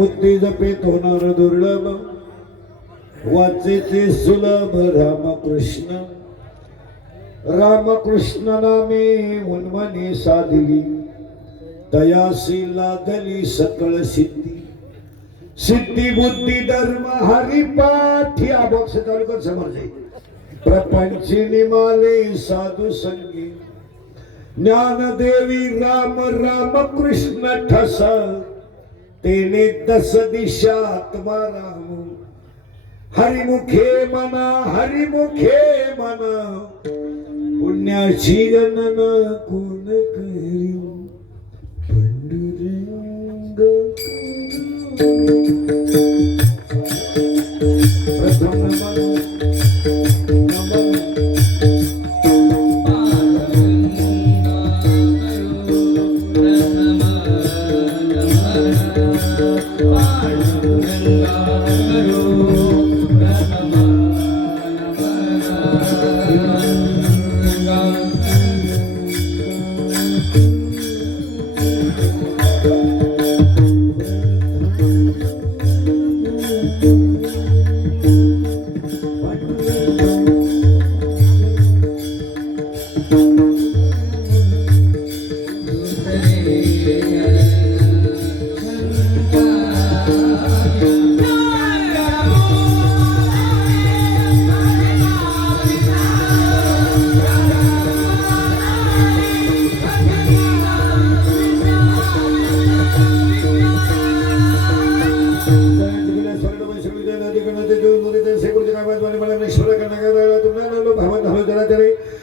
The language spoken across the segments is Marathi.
हरिबुद्धी जपेत होणार दुर्लभ वाचेचे सुलभ रामकृष्ण रामकृष्ण नामे उन्मने साधिली तयासी लादली सकळ सिद्धी सिद्धी बुद्धी धर्म हरिपाठ या बॉक्स चालू कर समोरचे प्रपंची निमाले साधू संगी ज्ञानदेवी राम राम कृष्ण ठसा तेने दस दिशा आत्मा राम हरिमुखे मना पुण्याची गणना कोण करी पंडुरंग प्रथम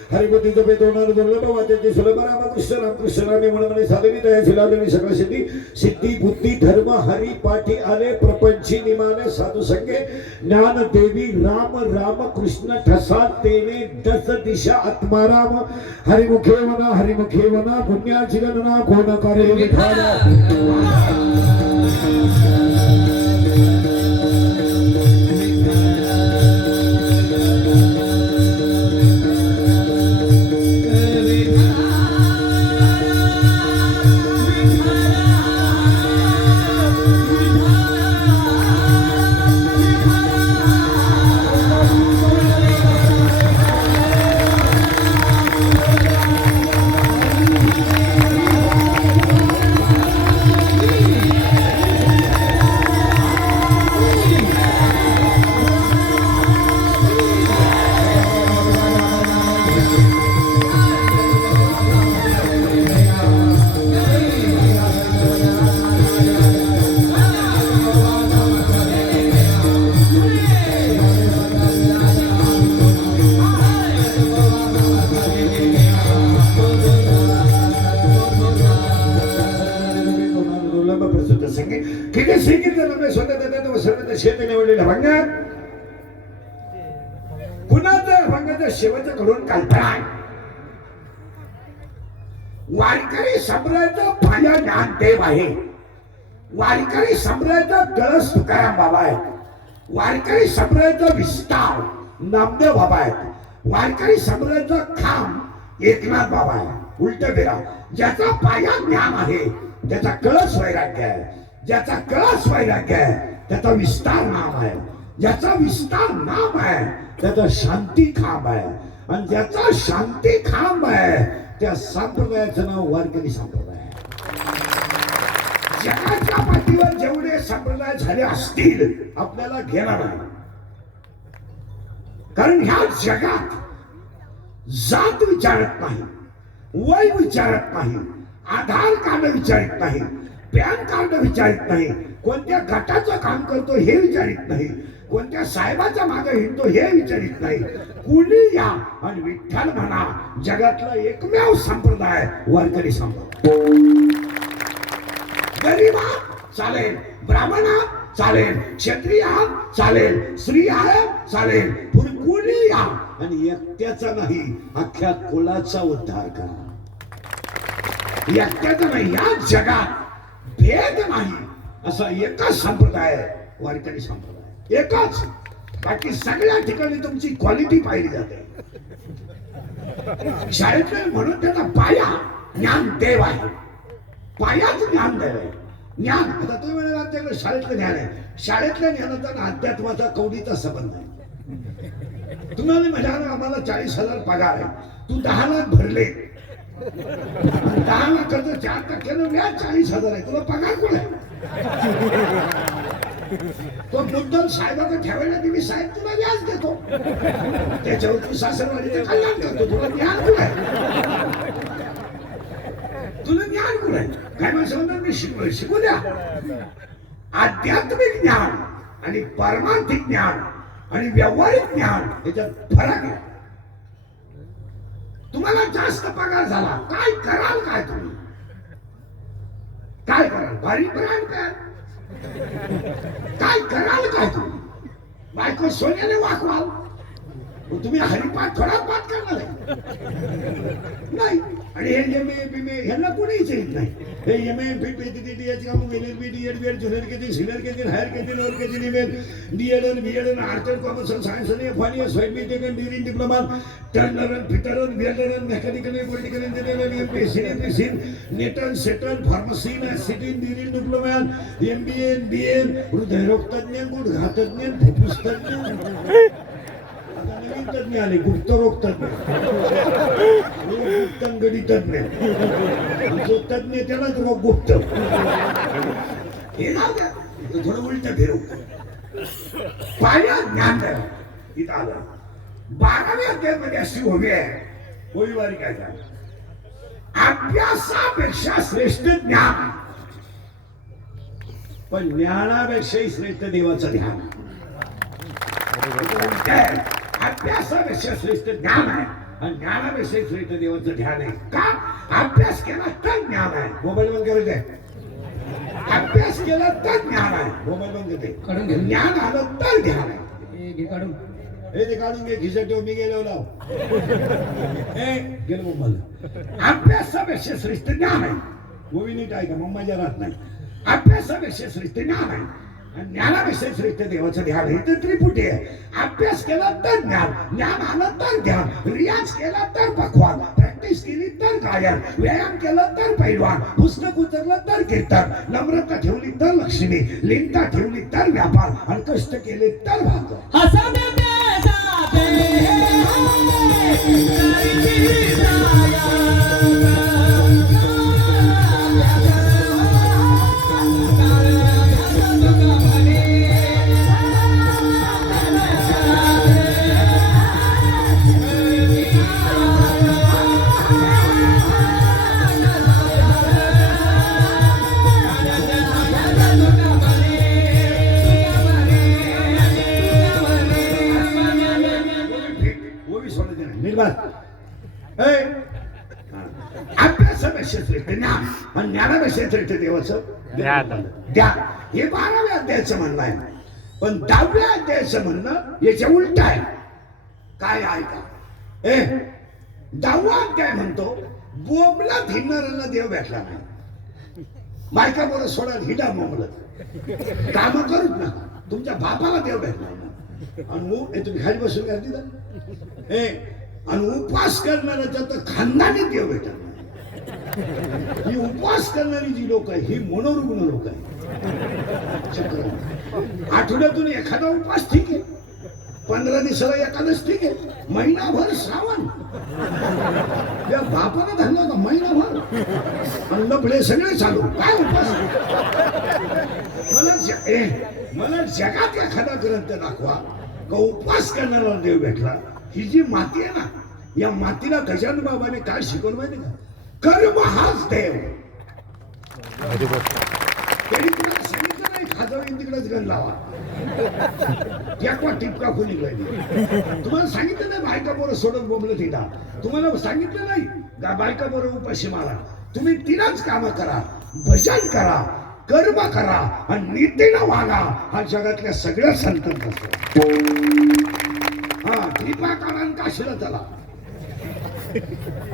हरिबुद्धी जपेत होणार दुर्लभ वाचेचे सुलभ रामकृष्ण रामकृष्ण नामे उन्मने साधिली तयासी लादली सकळ सिद्धी सिद्धी बुद्धी धर्म हरि पाठी आले प्रपंची निमाने साधू संगे ज्ञान देवी राम राम कृष्ण ठसा तेने दस दिशा आत्माराम हरिमुखे मना पुण्याची गणना कोण करे विठाला शेवटचं घडून कल्पना वारकरी सम्राट भाया ज्ञानदेव आहे वारकरी सम्राट कळस तुकाराम बाबा आहे वारकरी सम्राट विस्तार नामदेव बाबा आहेत वारकरी सम्राट खांब एकनाथ बाबा आहे उलट फेरा ज्याचा पाया ज्ञान आहे त्याचा कळस वैराग्य आहे ज्याचा कळस वैराग्य आहे त्याचा विस्तार नाम आहे ज्याचा विस्तार नाम आहे त्याचा शांती खांब आहे आणि ज्याचा शांती खांब आहे त्या संप्रदायाचं नाव वारकरी संप्रदाय आहे जगाच्या पाठीवर जेवढे संप्रदाय झाले असतील आपल्याला घेणार नाही कारण ह्या जगात जात विचारत नाही वय विचारत नाही आधार कार्ड विचारित नाही पॅन कार्ड विचारित नाही कोणत्या गटाचं काम करतो हे विचारित नाही कोणत्या साहेबाच्या मागे हिंडतो हे विचारित नाही कुणी या आणि विठ्ठल म्हणा जगातला एकमेव संप्रदाय वारकरी संप्रदाय गरीबा चालेल ब्राह्मणा चालेल क्षत्रिया चालेल स्त्रिया चालेल कुणी या आणि एकट्याचा नाही अख्ख्या कुलाचा उद्धार करा एकट्याचा नाही या जगात भेद नाही असा एकच संप्रदाय वारकरी संप्रदाय एकच बाकी सगळ्या ठिकाणी तुमची क्वालिटी पाहिली जाते शाळेत म्हणून त्याचा पाया ज्ञानदेव आहे पायाच ज्ञानदेव आहे ज्ञान. आता तुम्ही म्हणाल आमच्याकडे शाळेतलं ज्ञान आहे. शाळेतल्या ज्ञानाचा आणि अध्यात्माचा कवडीचा संबंध आहे. तुम्हाला म्हणाल आम्हाला 40,000 पगार आहे, तू 10 लाख भरले, 10 लाखाचं 4% व्याज 40,000 आहे, तुला पगार कोण आहे? तो मुद्दल साहेबाचं ठेवायला मी साहेब तुला व्याज देतो, त्याच्यावर तू सासरवाडीचं कल्याण करतो, तुला ज्ञान कुठं आहे? तुला ज्ञान कुठं आहे? काय माणसं म्हणतात मी शिकू द्या. आध्यात्मिक ज्ञान आणि पारमार्थिक ज्ञान आणि व्यावहारिक ज्ञान याच्यात फरक आहे. तुम्हाला जास्त पगार झाला, काय कराल? काय तुम्ही काय कराल? बारीक ब्रँड काय कराल? काय तुम्ही बायको सोन्याने वाकवाल? तुम्ही हरिपाठ थोडा पाठ करणार आहे नाही. आणि हे एम ए बी ए ह्यांना कोणीच येत नाही. हे M A L B D Ed junior KG senior KG higher KG lower KG D Ed B Ed art and commerce science finance स्वयंबीटेक degree diploma turner fitter welder mechanical political engineering नेटल सेटल pharmacy city degree diploma MBA BA हृदयरोग तज्ञ गुडघातज्ञ फुफ्फुस तज्ञ नवीन तज्ञ आले गुप्तरोग तज्ञ गुप्तंगडी तज्ञ जो तज्ञ त्यालाच रोग गुप्त हे नाव द्या. थोडं उलट फिरू पाया ज्ञान द्या. इथं आलं 12व्या अध्यायामध्ये अशी उभी आहे गोळीबारी काय झालं. अभ्यासापेक्षा श्रेष्ठ ज्ञान, पण ज्ञानापेक्षाही श्रेष्ठ देवाचं ध्यान. अभ्यासापेक्षा श्रेष्ठ ज्ञान आहे आणि ज्ञानापेक्षा श्रेष्ठ देवाचं ध्यान आहे. का? अभ्यास केला तर ज्ञान आहे. मोबाईल बंद करायचं आहे. अभ्यास केला तर ज्ञान आहे. मोबाईल बंद करते. ज्ञान आलं तर ध्यान आहे. हे ते काढून घे खिशात ठेव. मी गेलो लाव गेलो मोबाईल. अभ्यासापेक्षा श्रेष्ठ ज्ञान आहे. गोवी नीट आहे का? मम्माच्या राहत नाही. अभ्यासापेक्षा श्रेष्ठ ज्ञान आहे आणि ज्ञानापेक्षा श्रेष्ठ देवाचं ध्यान आहे. ते त्रिपुटी आहे. अभ्यास केला तर ज्ञान, ज्ञान आलं तर ध्यान, रियाज केला तर पखवान, प्रॅक्टिस केली तर गायन, व्यायाम केला तर पैलवान, पुस्तक उचललं तर कीर्तन, नम्रता ठेवली तर लक्ष्मी, लिंता ठेवली तर व्यापार आणि कष्ट केले तर भाग. अभ्यासापेक्षा श्रेष्ठ ज्ञान आणि ज्ञानापेक्षा श्रेष्ठ देवाचं ध्यान. हे 12व्या अध्यायाचं म्हणणं आहे. पण 10व्या अध्यायाचं म्हणणं याच्या उलट आहे. काय आहे का? 10वा अध्याय म्हणतो बोबलात हिंडणाऱ्यांना देव भेटला नाही. बायका बरं सोडा हिडा बोबलत काम करूच ना. तुमच्या बापाला देव भेटला नाही. आणि तुम्ही खाली बसून घ्या तिथं. आणि उपवास करणाऱ्याच्या तर खानदानी देव भेटत नाही. ही उपवास करणारी जी लोक आहे ही मनोरुग्ण लोक आहे. आठवड्यातून एखादा उपवास ठीक आहे, 15 दिवसाला एखादच ठीक आहे, महिनाभर श्रावण या बापाला धरला होता. महिनाभर आणि लफडे सगळे चालू. काय उपवास? मला जगात एखादा ग्रंथ दाखवा का उपवास करणारा देव भेटला. ही जी माती आहे ना, या मातीला गजानन बाबाने काय शिकवलं माहिती का? कर्म हाच देव. त्यांनी तुम्हाला सांगितलं नाही खाजावी तिकडेच गण लावा, टिपका खोली गेली. तुम्हाला सांगितलं नाही बायका बरोबर सोडून बोंबलं तिला. तुम्हाला सांगितलं नाही बायका बरोबर उपाशी मारा. तुम्ही तिलाच कामं करा, भजन करा, कर्म करा आणि नीतीनं वागा. हा जगातल्या सगळ्या संतांचा असतो. हा कृपा करा काशीला चला,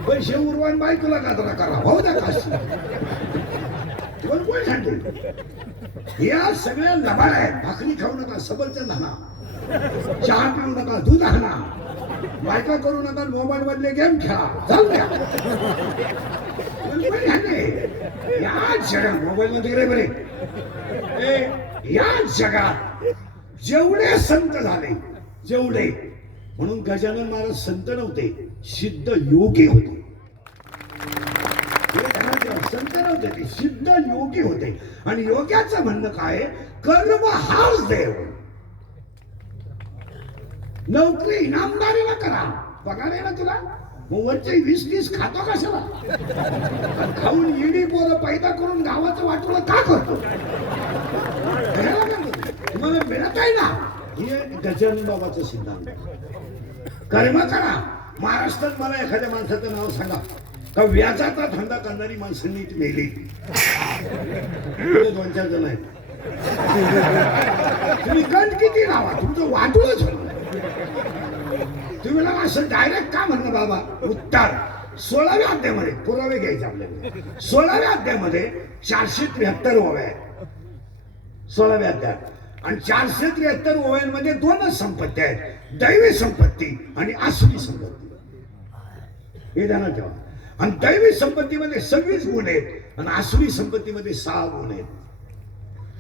पैसे उरवान बायकोला गाजरा करा, भाऊ द्या काशी. कोण सांगते? या सगळ्या लबाड आहेत. भाकरी खाऊ नका, सबरचंद आणा, चहा पिऊ नका, दूध आणा, बायका करू नका, मोबाईल मधले गेम खेळा, चाल द्या. या मोबाईल मध्ये बरे या जगात जेवढे संत झाले जेवढे, म्हणून गजानन महाराज संत नव्हते, सिद्ध योगी होते. संत नव्हते, ते सिद्ध योगी होते. आणि योग्याचं म्हणणं काय, कर्म हाच देव. नोकरी इनामदारीला करा, पगार आहे ना तुला, मग वरचे 20-30 खातो कशाला? खाऊन इडी पोरं पैदा करून गावाचं वाटोळं का करतो? तुम्हाला मिळत आहे ना. हे गजानन बाबाचं सिद्धांत. कर्म करा. महाराष्ट्रात मला एखाद्या माणसाचं नाव सांगा का व्याजाचा धंदा करणारी माणसं नीट मेली. 2-4 जण आहेत. तुम्ही कंट किती लावा, तुमचं वाटोळच होणार. तुम्ही असं डायरेक्ट का म्हणणं बाबा? उत्तर 16व्या अध्यायामध्ये पुरावे घ्यायचे आपल्याला. 16व्या अध्यायामध्ये 473 ओव्या आहेत. 16व्या अध्यायात आणि 473 ओव्यांमध्ये 2च संपत्ती आहेत, दैवी संपत्ती आणि आसुरी संपत्ती. हे ध्यानात ठेवा. आणि दैवी संपत्तीमध्ये 26 गुण आहेत आणि आसुरी संपत्तीमध्ये 6 गुण आहेत.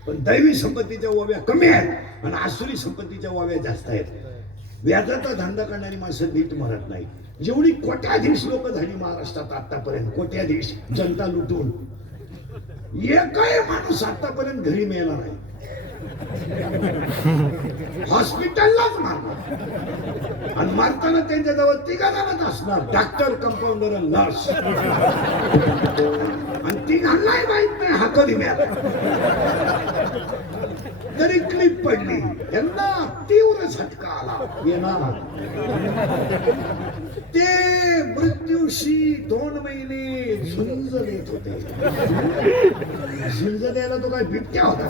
पण दैवी संपत्तीच्या ओव्या कमी आहेत आणि आसुरी संपत्तीच्या ओव्या जास्त आहेत. व्याजाचा धंदा करणारी माणसं नीट मरत नाही. जेवढी कोट्याधीश लोक झाली महाराष्ट्रात आतापर्यंत, कोट्याधीश जनता लुटून, एकही माणूस आतापर्यंत घरी मिळाला नाही. हॉस्पिटललाच मारणार आणि मारताना त्यांच्याजवळ 3 जणच असणार, डॉक्टर, कंपाऊंडर आणि नर्स. आणि 3घांनाही माहित नाही हा कधी मिळाला. तरी क्लिप पडली, यांना तीव्र झटका आला. येणार ते मृत्यूशी 2 महिने झुंज देत होते. झुंज द्यायला तो काय बिबट्या होता?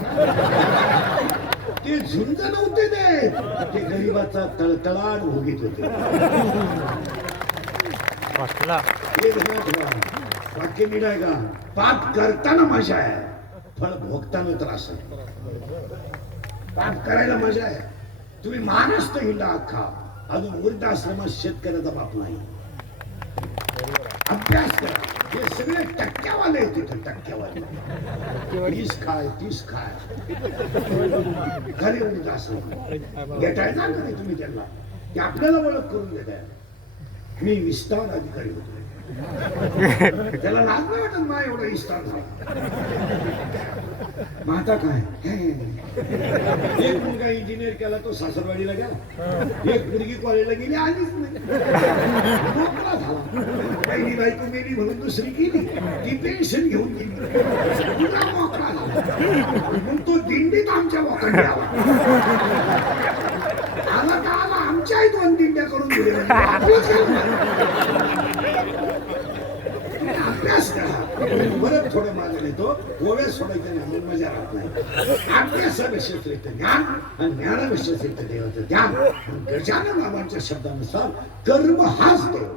ते झुंज नव्हते देत, ते गरीबाचा तळतळाट भोगीत होते. वाक्य मिळाय का? पाप करताना मजा आहे, फळ भोगताना त्रास आहे. पाप करायला मजा आहे. तुम्ही महाराष्ट्र हिंडा अख्खा, अजून वृद्धाश्रमात शेतकऱ्याचा बाप नाही. अभ्यास करा. हे सगळे टक्क्यावाले तिथे, टक्क्यावाले 20 खाय 30 खाय खाली वृद्धाश्रम भेटायचा नाही तुम्ही त्यांना, ते आपल्याला ओळख करून देताय. मी विस्तार अधिकारी होतो, त्याला लाज नाही वाटत मा एवढा विस्तार झाला. मग आता काय, एक मुलगा इंजिनियर केला तो सासरवाडीला गेला, एक मुलगी कॉलेजला गेली आलीच नाही, मोकळा झाला. पहिली बायको मेली म्हणून दुसरी गेली, ती पेन्शन घेऊन गेली, पुन्हा मोकळा झाला. मग तो दिंडीत आमच्या वाकडे आला. आला का आला, आमच्याही 2 दिंड्या करून दिले. अभ्यास करा. बरं थोडं मागे येतो, ओव्या सोडायचं नाही, मजा राहत नाही. अभ्यासापेक्षा श्रेष्ठ ज्ञान आणि ज्ञानापेक्षा श्रेष्ठ देवाचं ध्यान. गजानन बाबांच्या शब्दानुसार कर्म हाच देव.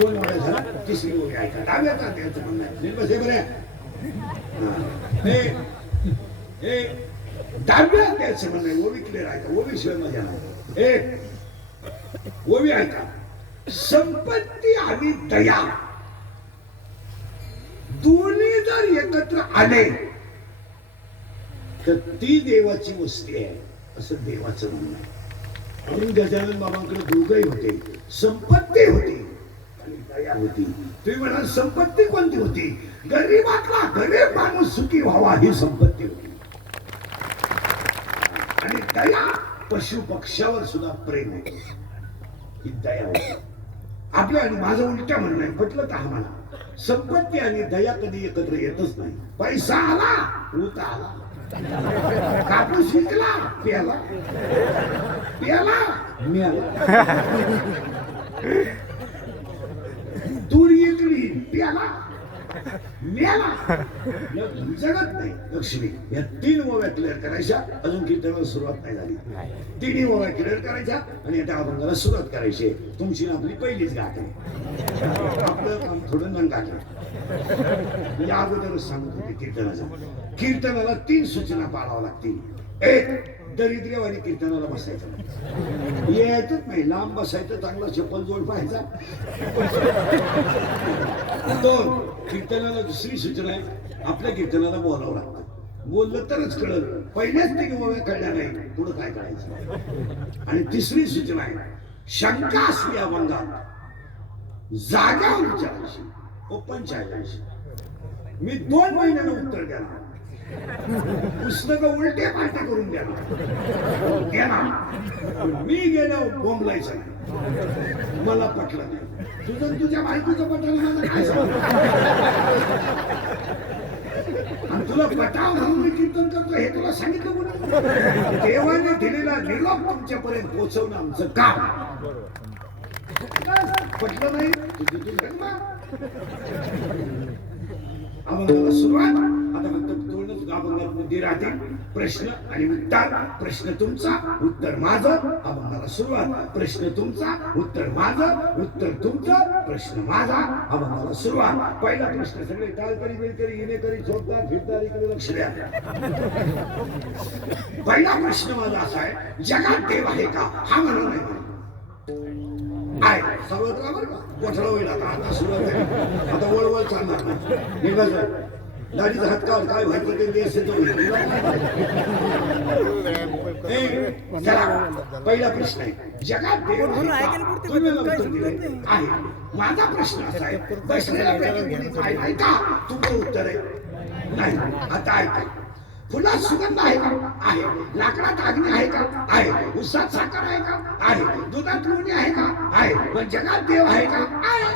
2 ओव्या झाला, 3री ओवी ऐका. डाव्याचा देवाचं म्हणणं आहे. बसे बरे हे डाव्या द्यायचं म्हणणं आहे. ओवी क्लिअर ऐका, ओवी शिवाय मजा नाही. ओवी ऐका. संपत्ती आणि दया दोन्ही जर एकत्र आले तर ती देवाची वस्ती आहे, असं देवाचं म्हणणं आहे. म्हणून गजानन बाबांकडे दोघंही होते, संपत्ती होती आणि दया होती. तुम्ही म्हणाल संपत्ती कोणती होती? गरीबातला गरीब माणूस सुखी व्हावा ही संपत्ती होती. आणि दया, पशु पक्ष्यावर सुद्धा प्रेम होते, ही दया होती. आपलं आणि माझं उलट्या म्हणणं आहे, पटलं का म्हणा. संपत्ती आणि दया कधी एकत्र येतच नाही. पैसा आला, ऊत आला, कापूस विकला, प्याला, प्याला मिळाला, दूर विकली, प्याला मिळाला. जगत नाही. लक्ष्मी या 3 ओव्या क्लिअर करायच्या, अजून कीर्तनाला सुरुवात नाही झाली. 3 ओव्या क्लिअर करायच्या आणि त्या अभंगाला सुरुवात करायची. तुमची आपली पहिलीच गाठ आहे. आपलं काम थोडं नंगाट आहे. या अगोदरच सांगत होते कीर्तनाला 3 सूचना पाळाव्या लागतील. 1, दरिद्र्यवाणी कीर्तनाला बसायचं, यायचंच नाही, लांब बसायचं, चांगला चप्पल जोड पाहायचा. 2, कीर्तनाला दुसरी सूचना आहे, आपल्या कीर्तनाला बोलावं लागतं. बोललं तरच कळलं. पहिल्याच ते गोव्या कळल्या नाही पुढं काय करायचं. आणि तिसरी सूचना आहे, शंका असली अभंगात जाग्यावर विचारायची, ओपनच्या ऐवजी. मी 2 महिन्यानं उत्तर देणार, पुस्तकं उलटे पालटे करून देणार. मी गेलो बोंबलायचं नाही, मला पटलं नाही. तुझं तुझ्या बायकोचं पटलं माझं काय सांग. आणि तुला पटाव म्हणून मी कीर्तन करतो हे तुला सांगितलं कोणी? देवाने दिलेला निरोप तुमच्यापर्यंत पोहोचवणं आमचं काम. पटलं नाही अभंगाला सुरुवात. आता फक्त दोनच अभंगात मुद्दे राहतील, प्रश्न आणि उत्तर. प्रश्न तुमचा, उत्तर माझं. अभंगाला सुरुवात, प्रश्न तुमचा, उत्तर माझं, उत्तर तुमचं, प्रश्न माझा. अभंगाला सुरुवात. पहिला प्रश्न, सगळे टाळकरी बिळकरी येणेकरी झोपदार फिरदार इकडे लक्ष द्या. पहिला प्रश्न माझा असा आहे, जगात देव आहे का? हा म्हणा नाही आहे सर्वत्र बरं का. गोठला होईल आता सुरुवात आहे. आता वळवळ चालणार नाही. दाढीचा हात काढ, काय व्हायचं ते देश पहिला प्रश्न आहे, जगात देव तुम्ही उत्तर दिले आहे. माझा प्रश्न असा आहे, बसलेला आहे का? तुमचं उत्तर आहे नाही. आता ऐका, फुलात सुगंध आहे का? आहे. लाकडात अग्नी आहे का? आहे. उसात साखर आहे का? आहे. दुधात लोणी आहे का? आहे. पण जगात देव आहे का? आहे.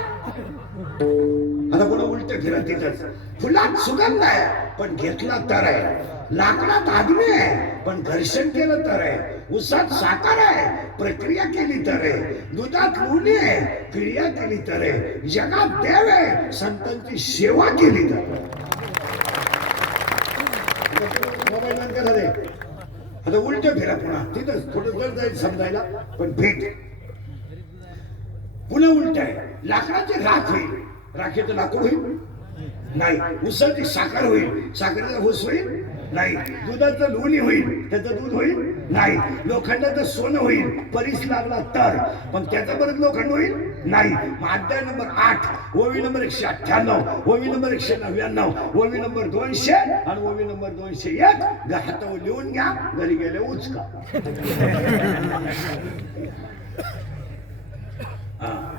आता पुन्हा उलट फिरत तिथंच, फुलात सुगंध आहे पण घेतला तर आहे. लाकडात अग्नी आहे पण घर्षण केलं तर आहे. उसात साखर आहे प्रक्रिया केली तर आहे. दुधात लोणी आहे क्रिया केली तर आहे. जगात देव आहे संतांची सेवा केली तर. आता उलट फिरा पुन्हा तिथंच थोडं जड जाईल समजायला पण भेट. पुन्हा उलट आहे, लाकडाची राख होईल, राखेचं लाकूड होईल नाही. उसाची साखर होईल, साखरेचा ऊस होईल नाही. दुधाचं लोणी होईल, त्याचं दूध होईल नाही. लोखंडाचं सोनं होईल परीस लागला तर, पण त्याचं परत लोखंड होईल नाही. अध्याय नंबर 8, ओवी नंबर 198, ओवी नंबर 199, ओवी नंबर 200 आणि ओवी नंबर 201 हातावर लिहून घ्या, घरी गेले उचका.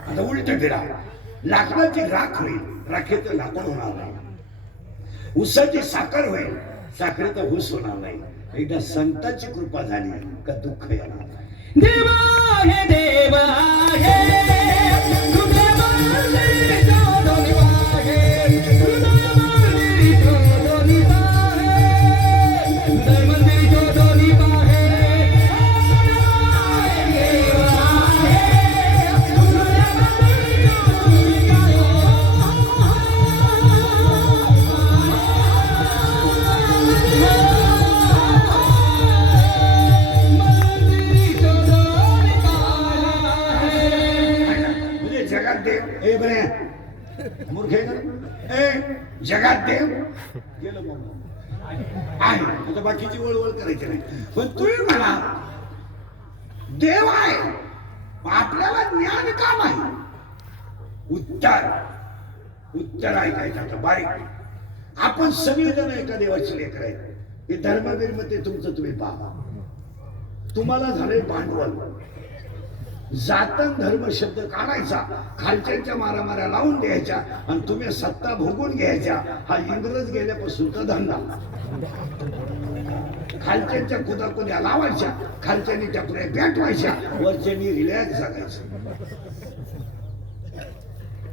आता उलट फिरा, लाकडाची राख होईल, राखेचं लाकूड होणार नाही. उसाची साखर होईल, साखरेचा ऊस होणार नाही. एकदा संतांची कृपा झाली का दुःख येणार नाही. देवा हे देवा हे जगात देव गेलं मग आहे. आता बाकीची वळवळ करायची नाही. पण तुम्ही म्हणा देव आहे, आपल्याला ज्ञान का नाही? उत्तर ऐकायचं. आता बारीक, आपण सगळेजण एका देवाची लेकर आहेत. हे धर्मवीर मध्ये तुमचं तुम्ही पहा. तुम्हाला झालंय भांडवल, जातन धर्म शब्द काढायचा, खालच्यांच्या मारामाऱ्या लावून द्यायच्या आणि तुम्ही सत्ता भोगून घ्यायच्या. हा इंग्रज गेल्यापासूनचा धंदा. खालच्यांच्या कुदाकुद्या लावायच्या, खालच्यांनी टपऱ्या पेटवायच्या, वरच्यांनी रिलॅक्स जगायचं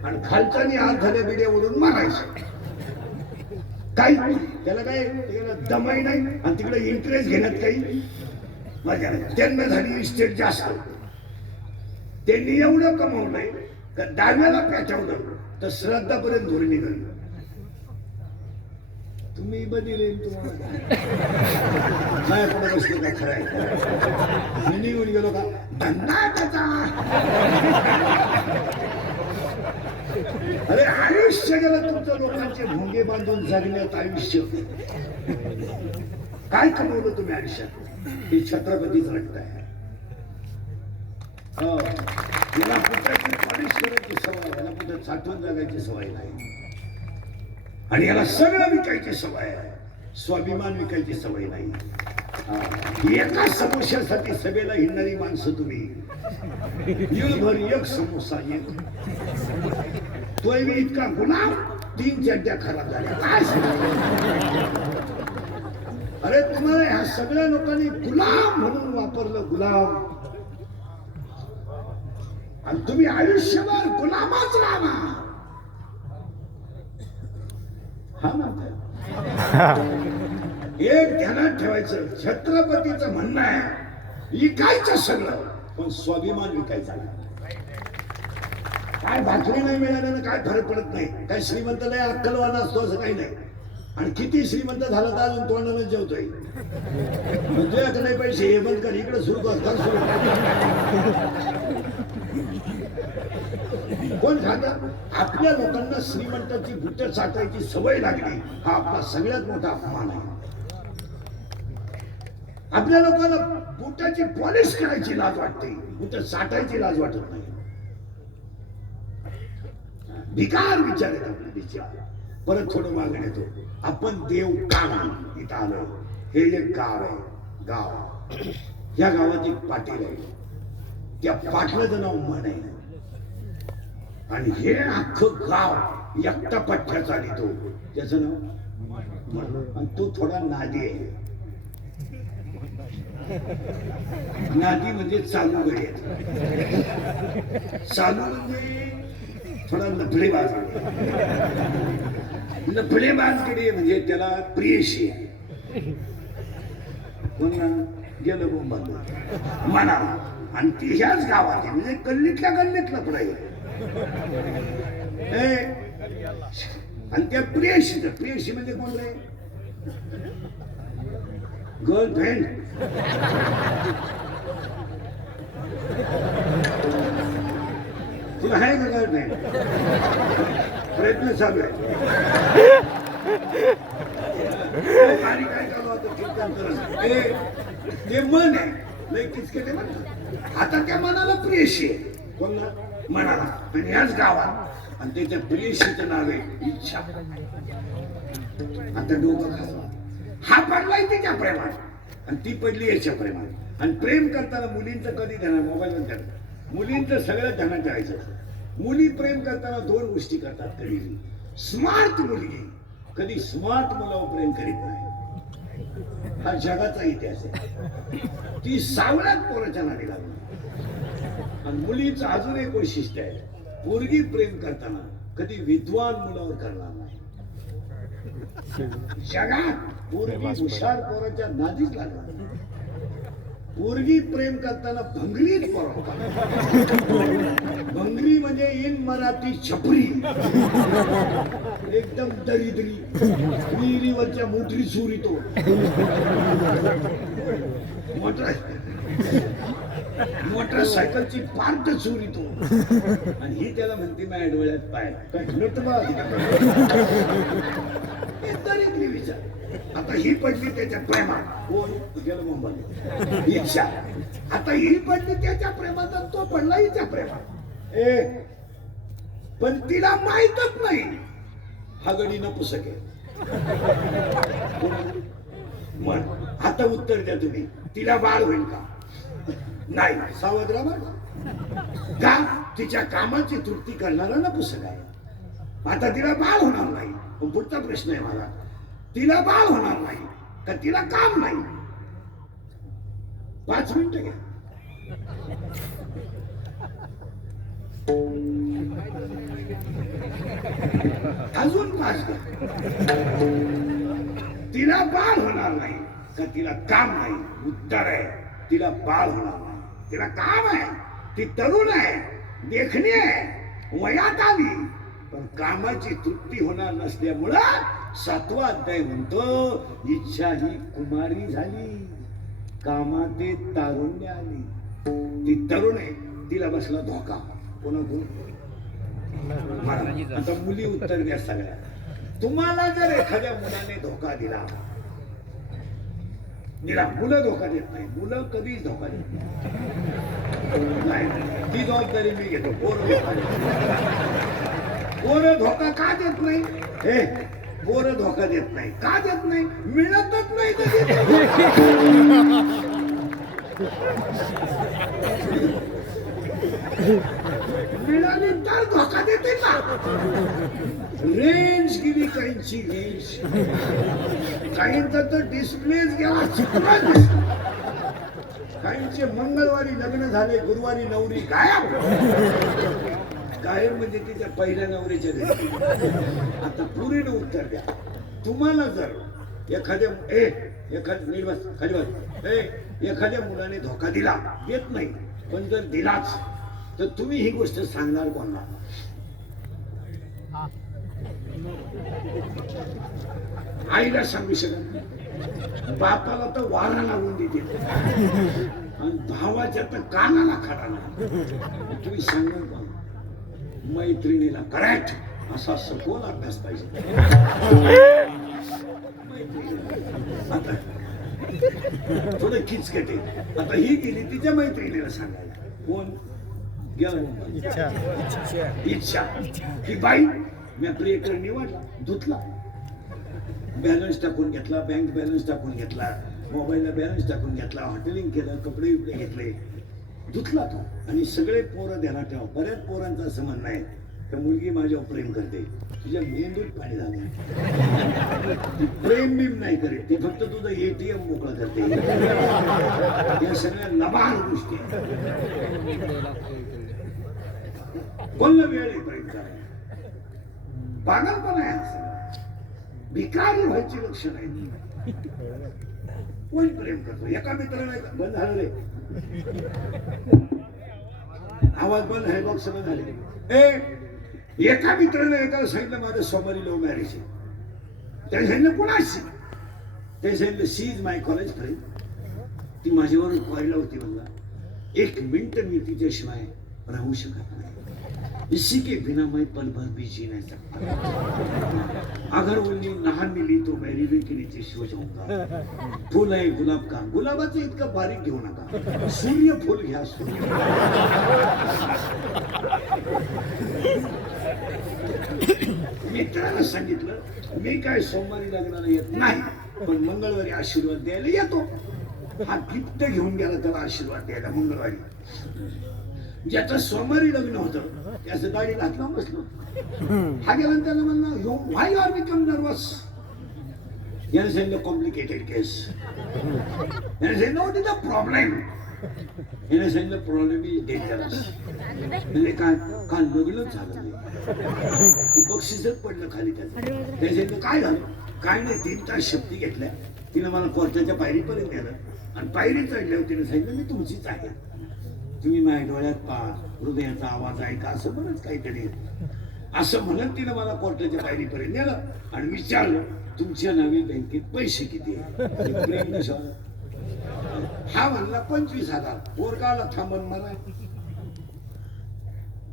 आणि खालच्यांनी आज झाल्या बिड्या उडून मारायचं. काही त्याला काय दमाई नाही आणि तिकडे इंटरेस्ट घेण्यात काही मजा नाही. त्यांना झाली इस्टेट जास्त, त्यांनी एवढं कमवलंय का डाव्याला पेटवलं तर श्रद्धापर्यंत धोरण निघालं. तुम्ही बदले तुम्हाला माझ्याकडे बसले का? खरं आहे मी निघून गेलो का? धंदा त्याचा. अरे आयुष्य गेलं तुमचं, लोकांचे भोंगे बांधून जगण्यात आयुष्य. काय कमवलं तुम्ही आयुष्यात? हे छत्रपतीच रक्त आहे. याला कुठे पॉलिश करायची सवय, याला कुठे साठवून जगायची सवय नाही. आणि याला सगळं विकायची सवय आहे, स्वाभिमान विकायची सवय नाही. एका समोश्यासाठी सभेला हिंडणारी माणसं तुम्ही, दिवसभर एक समोसा एक, तोय मी इतका गुलाम, 3 चड्ड्या खराब झाल्या. काय अरे तुम्हाला ह्या सगळ्या लोकांनी गुलाम म्हणून वापरलं, गुलाम. आणि तुम्ही आयुष्यभर गुलामच राहणार. हा म्हणताय. एक ध्यानात ठेवायचं, छत्रपतीचं म्हणणं आहे विकायचं सगळं पण स्वाभिमान विकायचा नाही. काय भाकरी नाही मिळाल्यानं काय फरक पडत नाही. काय श्रीमंत नाही अक्कलवान असतो असं काही नाही. आणि किती श्रीमंत झालं तर अजून तोंडानं जेवतोय. म्हणजे नाही पैसे हे बंद कर, इकडे सुरू कर, सुरू. कोण खातं? आपल्या लोकांना श्रीमंताची बुट चाटायची सवय लागली, हा आपला सगळ्यात मोठा अपमान आहे. आपल्या लोकांना बुटाची पॉलिश करायची लाज वाटते, बुट चाटायची लाज वाटत नाही. भिकार विचार येत आपले विचार. परत थोडं मागण येतो, आपण देव काम इथं आलो. हे एक गाव आहे, गाव. या गावात एक पाटील आहे, त्या पाटलाचं नाव मन आहे. आणि हे अख्खं गाव एकटा पठ्ठ्या चालितो, त्याचं नाव मन. आणि तो थोडा नादी आहे. नादी म्हणजे चालू गडी. चालू म्हणजे थोडा लफडेबाज. लफडेबाजकडे म्हणजे त्याला प्रियशी गेलं बोंबाला म्हणा. आणि ती ह्याच गावात आहे, म्हणजे गल्लीतल्या गल्लीत लफड आहे. आणि त्या प्रियशी, प्रियशी म्हणजे कोण रे? गर्लफ्रेंड. तुला आहे का गर्लफ्रेंड? प्रयत्न चालू आहे. आणि काय चालू होतं कीर्तन करत, ते मन आहे लय किचके ते म्हणतात. आता त्या मनाला प्रियशी आहे, कोणला? मनाला. आणि याच गावात, आणि त्याच्या प्रियशीचं नाव आहे इच्छा. आता डोकं खावा. हा पडलाय तिच्या प्रेमात आणि ती पडली याच्या प्रेमात. आणि प्रेम करताना मुलींचं कधी ध्यान, मोबाईल नंतर मुलींचं सगळं ध्यानात ठेवायचं. मुली प्रेम करताना 2 गोष्टी करतात. कधी स्मार्ट मुलगी कधी स्मार्ट मुलावर प्रेम करीत नाही. हा जगाचा इतिहास आहे. ती सावळ्यात पोराच्या नादी लागली. आणि मुलीचं अजून एक वैशिष्ट्य आहे, पोरगी प्रेम करताना कधी विद्वान मुलावर करणार नाही. जगात पोरगी हुशार पोराच्या नादीच लागणार. पोरगी प्रेम करताना भंगरीत पोरा. भंगरी म्हणजे इन मराठी छपरी, एकदम दरिद्री. विहिरीवरच्या मोटरी चोरीतो, मोटरसायकलची पार्ट चोरीतो. आणि ही त्याला म्हणते माझ्या डोळ्यात पाय काय दरिद्री विचार. आता ही पडली त्याच्या प्रेमात, कोण गेलं मुंबईला इच्छा. आता ही पडली त्याच्या प्रेमात आणि तो पडला हिच्या प्रेमात. पण तिला माहीतच नाही हा गडी नपुसक आहे. मन. आता उत्तर द्या तुम्ही, तिला बाळ होईल का? नाही. सावध राहा का? तिच्या कामाची तृप्ती करणारा नपुसक आहे. आता तिला बाळ होणार नाही. पण पुढचा प्रश्न आहे मला, तिला बाळ होणार नाही का तिला काम नाही? 5 मिनिटं घ्या. अजून 5 घ्या. तिला बाळ होणार नाही का तिला काम नाही? उत्तर आहे तिला बाळ होणार नाही. तिला काम आहे, ती तरुण आहे, देखणी आहे, वयात आली, पण कामाची तृप्ती होणार नसल्यामुळं 7वा अध्याय म्हणतो इच्छा ही कुमारी झाली, कामात तारुण्य आली. ती तरुण आहे, तिला बसला धोका. कोणाकडून? आता मुली उत्तर द्या सगळ्या. तुम्हाला जर एखाद्या मुलाने धोका दिला, मुलं धोका देत नाही. मुलं कधीच धोका देत नाही. ती जबाबदारी मी घेतो. पोरं धोका देत नाही. पोरं धोका देत नाही. का देत नाही? मिळतच नाही तर देत नाही. मिळाली तर धोका देते ना. रेंज गेली काहींची रेंज, काहींचा तर डिस्प्लेच गेला, चित्रा काहींचे मंगळवारी लग्न झाले, गुरुवारी नवरी गायब. गायब म्हणजे तिच्या पहिल्या नवरीच्या घरी. आता पुरीने उत्तर द्या. तुम्हाला जर एखाद्या मुलाने धोका दिला, देत नाही, पण जर दिलाच तर तुम्ही ही गोष्ट सांगणार कोणाला? आईला सांगू शकत नाही, बापाला तर वारा लागून देते, आणि भावाच्या तर कानाला खडा नाही. तुम्ही सांगणार कोण? मैत्रिणीला करेक्ट असा सखोल अभ्यास पाहिजे. आता थोडं किचकटे. आता ही गेली तिच्या मैत्रिणीला सांगायला, कोण गेलं? इच्छा की बाई मी प्रियकर निवडला, धुतला, बॅलन्स टाकून घेतला, बँक बॅलन्स टाकून घेतला, मोबाईलला बॅलन्स टाकून घेतला, हॉटेलिंग केलं, कपडे बिपडे घेतले, धुतला तो. आणि सगळे पोरं ध्यानात ठेवा. बऱ्याच पोरांचं असं म्हणणं आहे का मुलगी माझ्यावर प्रेम करते, तुझ्या मेंदूत पाणी झालं. प्रेम बिम नाही करे, ते फक्त तुझं ATM मोकळं करते. या सगळ्या लबाड गोष्टी कोणला वेळ आहे प्रेम करायला? पागलपणा आहे असं. भिकारी व्हायची लक्षण आहे. कोण प्रेम करतो? एका मित्राला बंद झालं रे, आवाज बंद आहे, बघ सगळं झाले. एका मित्राने एकाला सांगितलं माझं सोमवारी लव्ह मॅरेज आहे. त्याने सांगितलं कोणाशी? त्याने सांगितलं शी इज माय कॉलेज फ्रेंड. ती माझ्यावर पाहिलं होती. मला 1 मिनिट मी तिच्याशिवाय राहू शकत नाही. इसी के बिना मैं पल भर भी जी नहीं सकता. अगर वो नहा मिली तो मैं रेलवे के नीचे सो जाऊंगा. फूल आहे गुलाब का, गुलाबाचं इतकं बारीक घेऊ नका, सूर्यफूल घ्या. मित्राला सांगितलं मी काय सोमवारी लग्नाला येत नाही, पण मंगळवारी आशीर्वाद द्यायला येतो. हा गिफ्ट घेऊन गेला त्याला आशीर्वाद द्यायला मंगळवारी. ज्याचं सोमवारी लग्न होतं त्याचं दाढी घातला बसलो. हा गेला त्याला म्हणला व्हाय आर बिकम नर्वस. याने सांगितलं कॉम्प्लिकेटेड केस. याने सांगितलं व्हॉट इज द प्रॉब्लेम. याने सांगितलं प्रॉब्लेम इज डेंजरस. म्हणजे काय? काल लग्नच झालं नाही, ती बक्षीसच पडलं खाली. त्याचं त्याने सांगितलं काय झालं? काय नाही, 3 तास शक्ती घेतल्या. तिने मला कोर्टाच्या पायरीपर्यंत नेलं, आणि पायरी चढल्यावर तिने सांगितलं मी तुमचीच आहे, तुम्ही माझ्या डोळ्यात पहा, हृदयाचा आवाज ऐका, असं बरंच काहीतरी. असं म्हणत तिनं मला कोर्टाच्या पायरीपर्यंत नेलं आणि विचारलं तुमच्या नावे बँकेत पैसे किती आहे? हा म्हणला 25,000. पोरगाला थांबून मला.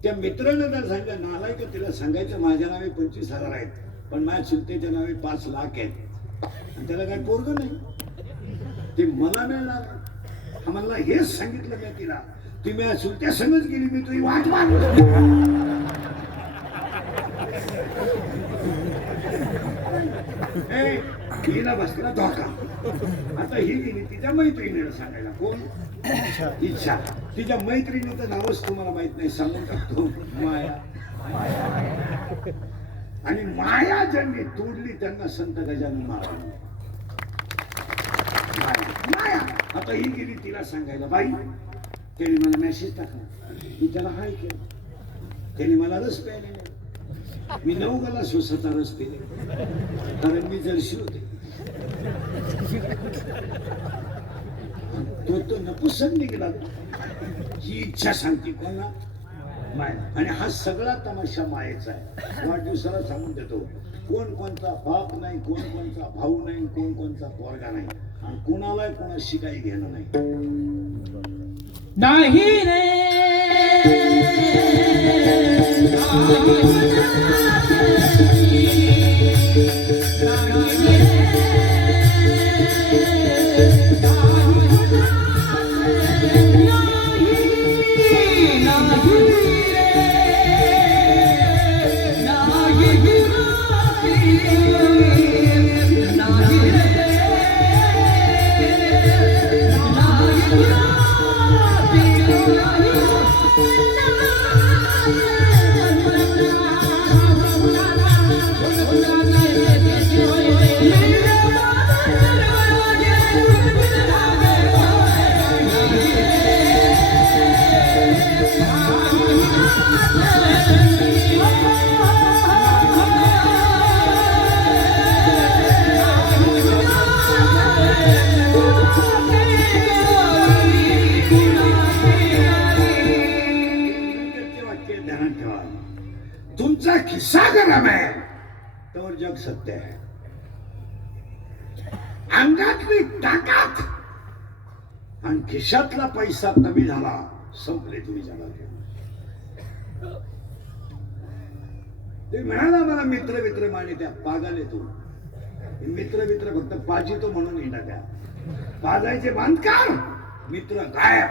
त्या मित्रानं जर सांगितलं नालाय का तिला सांगायचं माझ्या नावे 25,000 आहेत, पण माझ्या चुलतेच्या नावे 5 लाख आहेत, आणि त्याला काय पोरग नाही, ते मला मिळणार. हा म्हणला हेच सांगितलं मी तिला, ती माझ्या चुलत्या संगच गेली, मी तुझी वाट हिला बसला धोका. आता ही गेली तिच्या मैत्रिणीला सांगायला. कोण? इच्छा. तिच्या मैत्रिणीचं नावच तुम्हाला माहित नाही, सांगून टाकतो, माया. आणि माया ज्यांनी तोडली त्यांना संत गजानन महाराज. माया. आता ही गेली तिला सांगायला. बाई त्याने मला मेसेज टाकला, मी त्याला हाय केलं. त्याने मला रस प्यायला नेला, मी 9 ग्लास स्वतः रस पिले, कारण मी जर्शी होते. तो नपुसक निघाला. ही इच्छा सांगते कोणा? माया. आणि हा सगळा तमाशा मायेचा आहे. वाढदिवसाला सांगून देतो, कोण कोणता बाप नाही, कोण कोणता भाऊ नाही, कोण कोणता पोरगा नाही, आणि कोणाला कोणाशी काही घेणं नाही. नाही रे नाही ते वाक्य ध्यानात ठेवा. तुमचा खिस्सा गरम आहे तर जग सत्य आहे. अंगातली ताकद आणि खिशातला पैसा कमी झाला, संपले तुम्ही जगात. ते म्हणाला मला मित्र मित्र माने त्या पागाले तू मित्र मित्र फक्त पाजितो म्हणून येणार त्या पाजायचे बांधकार मित्र गायब.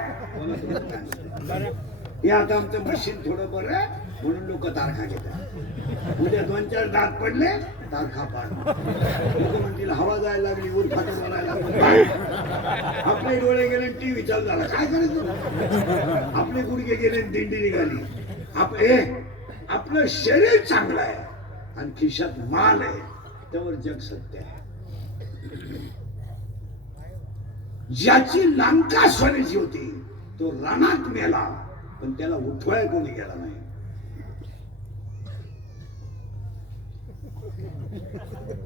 हे आता आमचं मशीन थोडं बरं आहे म्हणून लोक तारखा घेतात. उद्या 2-4 दात पडले तारखा पाड. लोक म्हणतील हवा जायला लागली, ऊर फाटून बोलायला लागली. आपले डोळे गेले टी विचार झाला काय करायचं. आपले गुडघे गेले दिंडी निघाली. आपलं शरीर चांगलं आहे आणि खिशात माल आहे त्यावर जग सत्य आहे. ज्याची लंका सोन्याची होती तो रानात मेला पण त्याला उठवाय कोणी गेला नाही.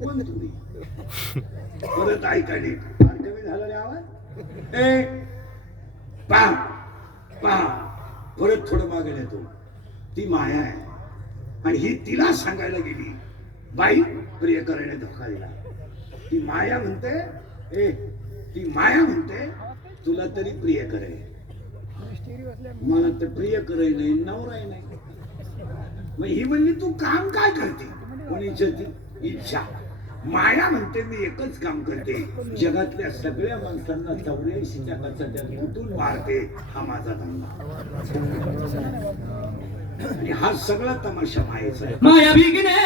कोण तुम्ही परत ऐका नीट. फार कमी झाला रे आवाज. पहा पहा परत थोडं मागे येतो. ती माया आहे आणि ही तिला सांगायला गेली बाई प्रियकराने धोका दिला. ती माया म्हणते ती माया म्हणते तुला तरी प्रिय करे. मला तर प्रिय करे नाही नवराही नाही. मग ही म्हणली तू काम काय करते. कोणीची इच्छा. माया म्हणते मी एकच काम करते जगातल्या सगळ्या माणसांना 84च्या कचाट्यात कुठून मारते. हा माझा धंदा आणि हा सगळा तमाशा मायेचा आहे. माया बिगने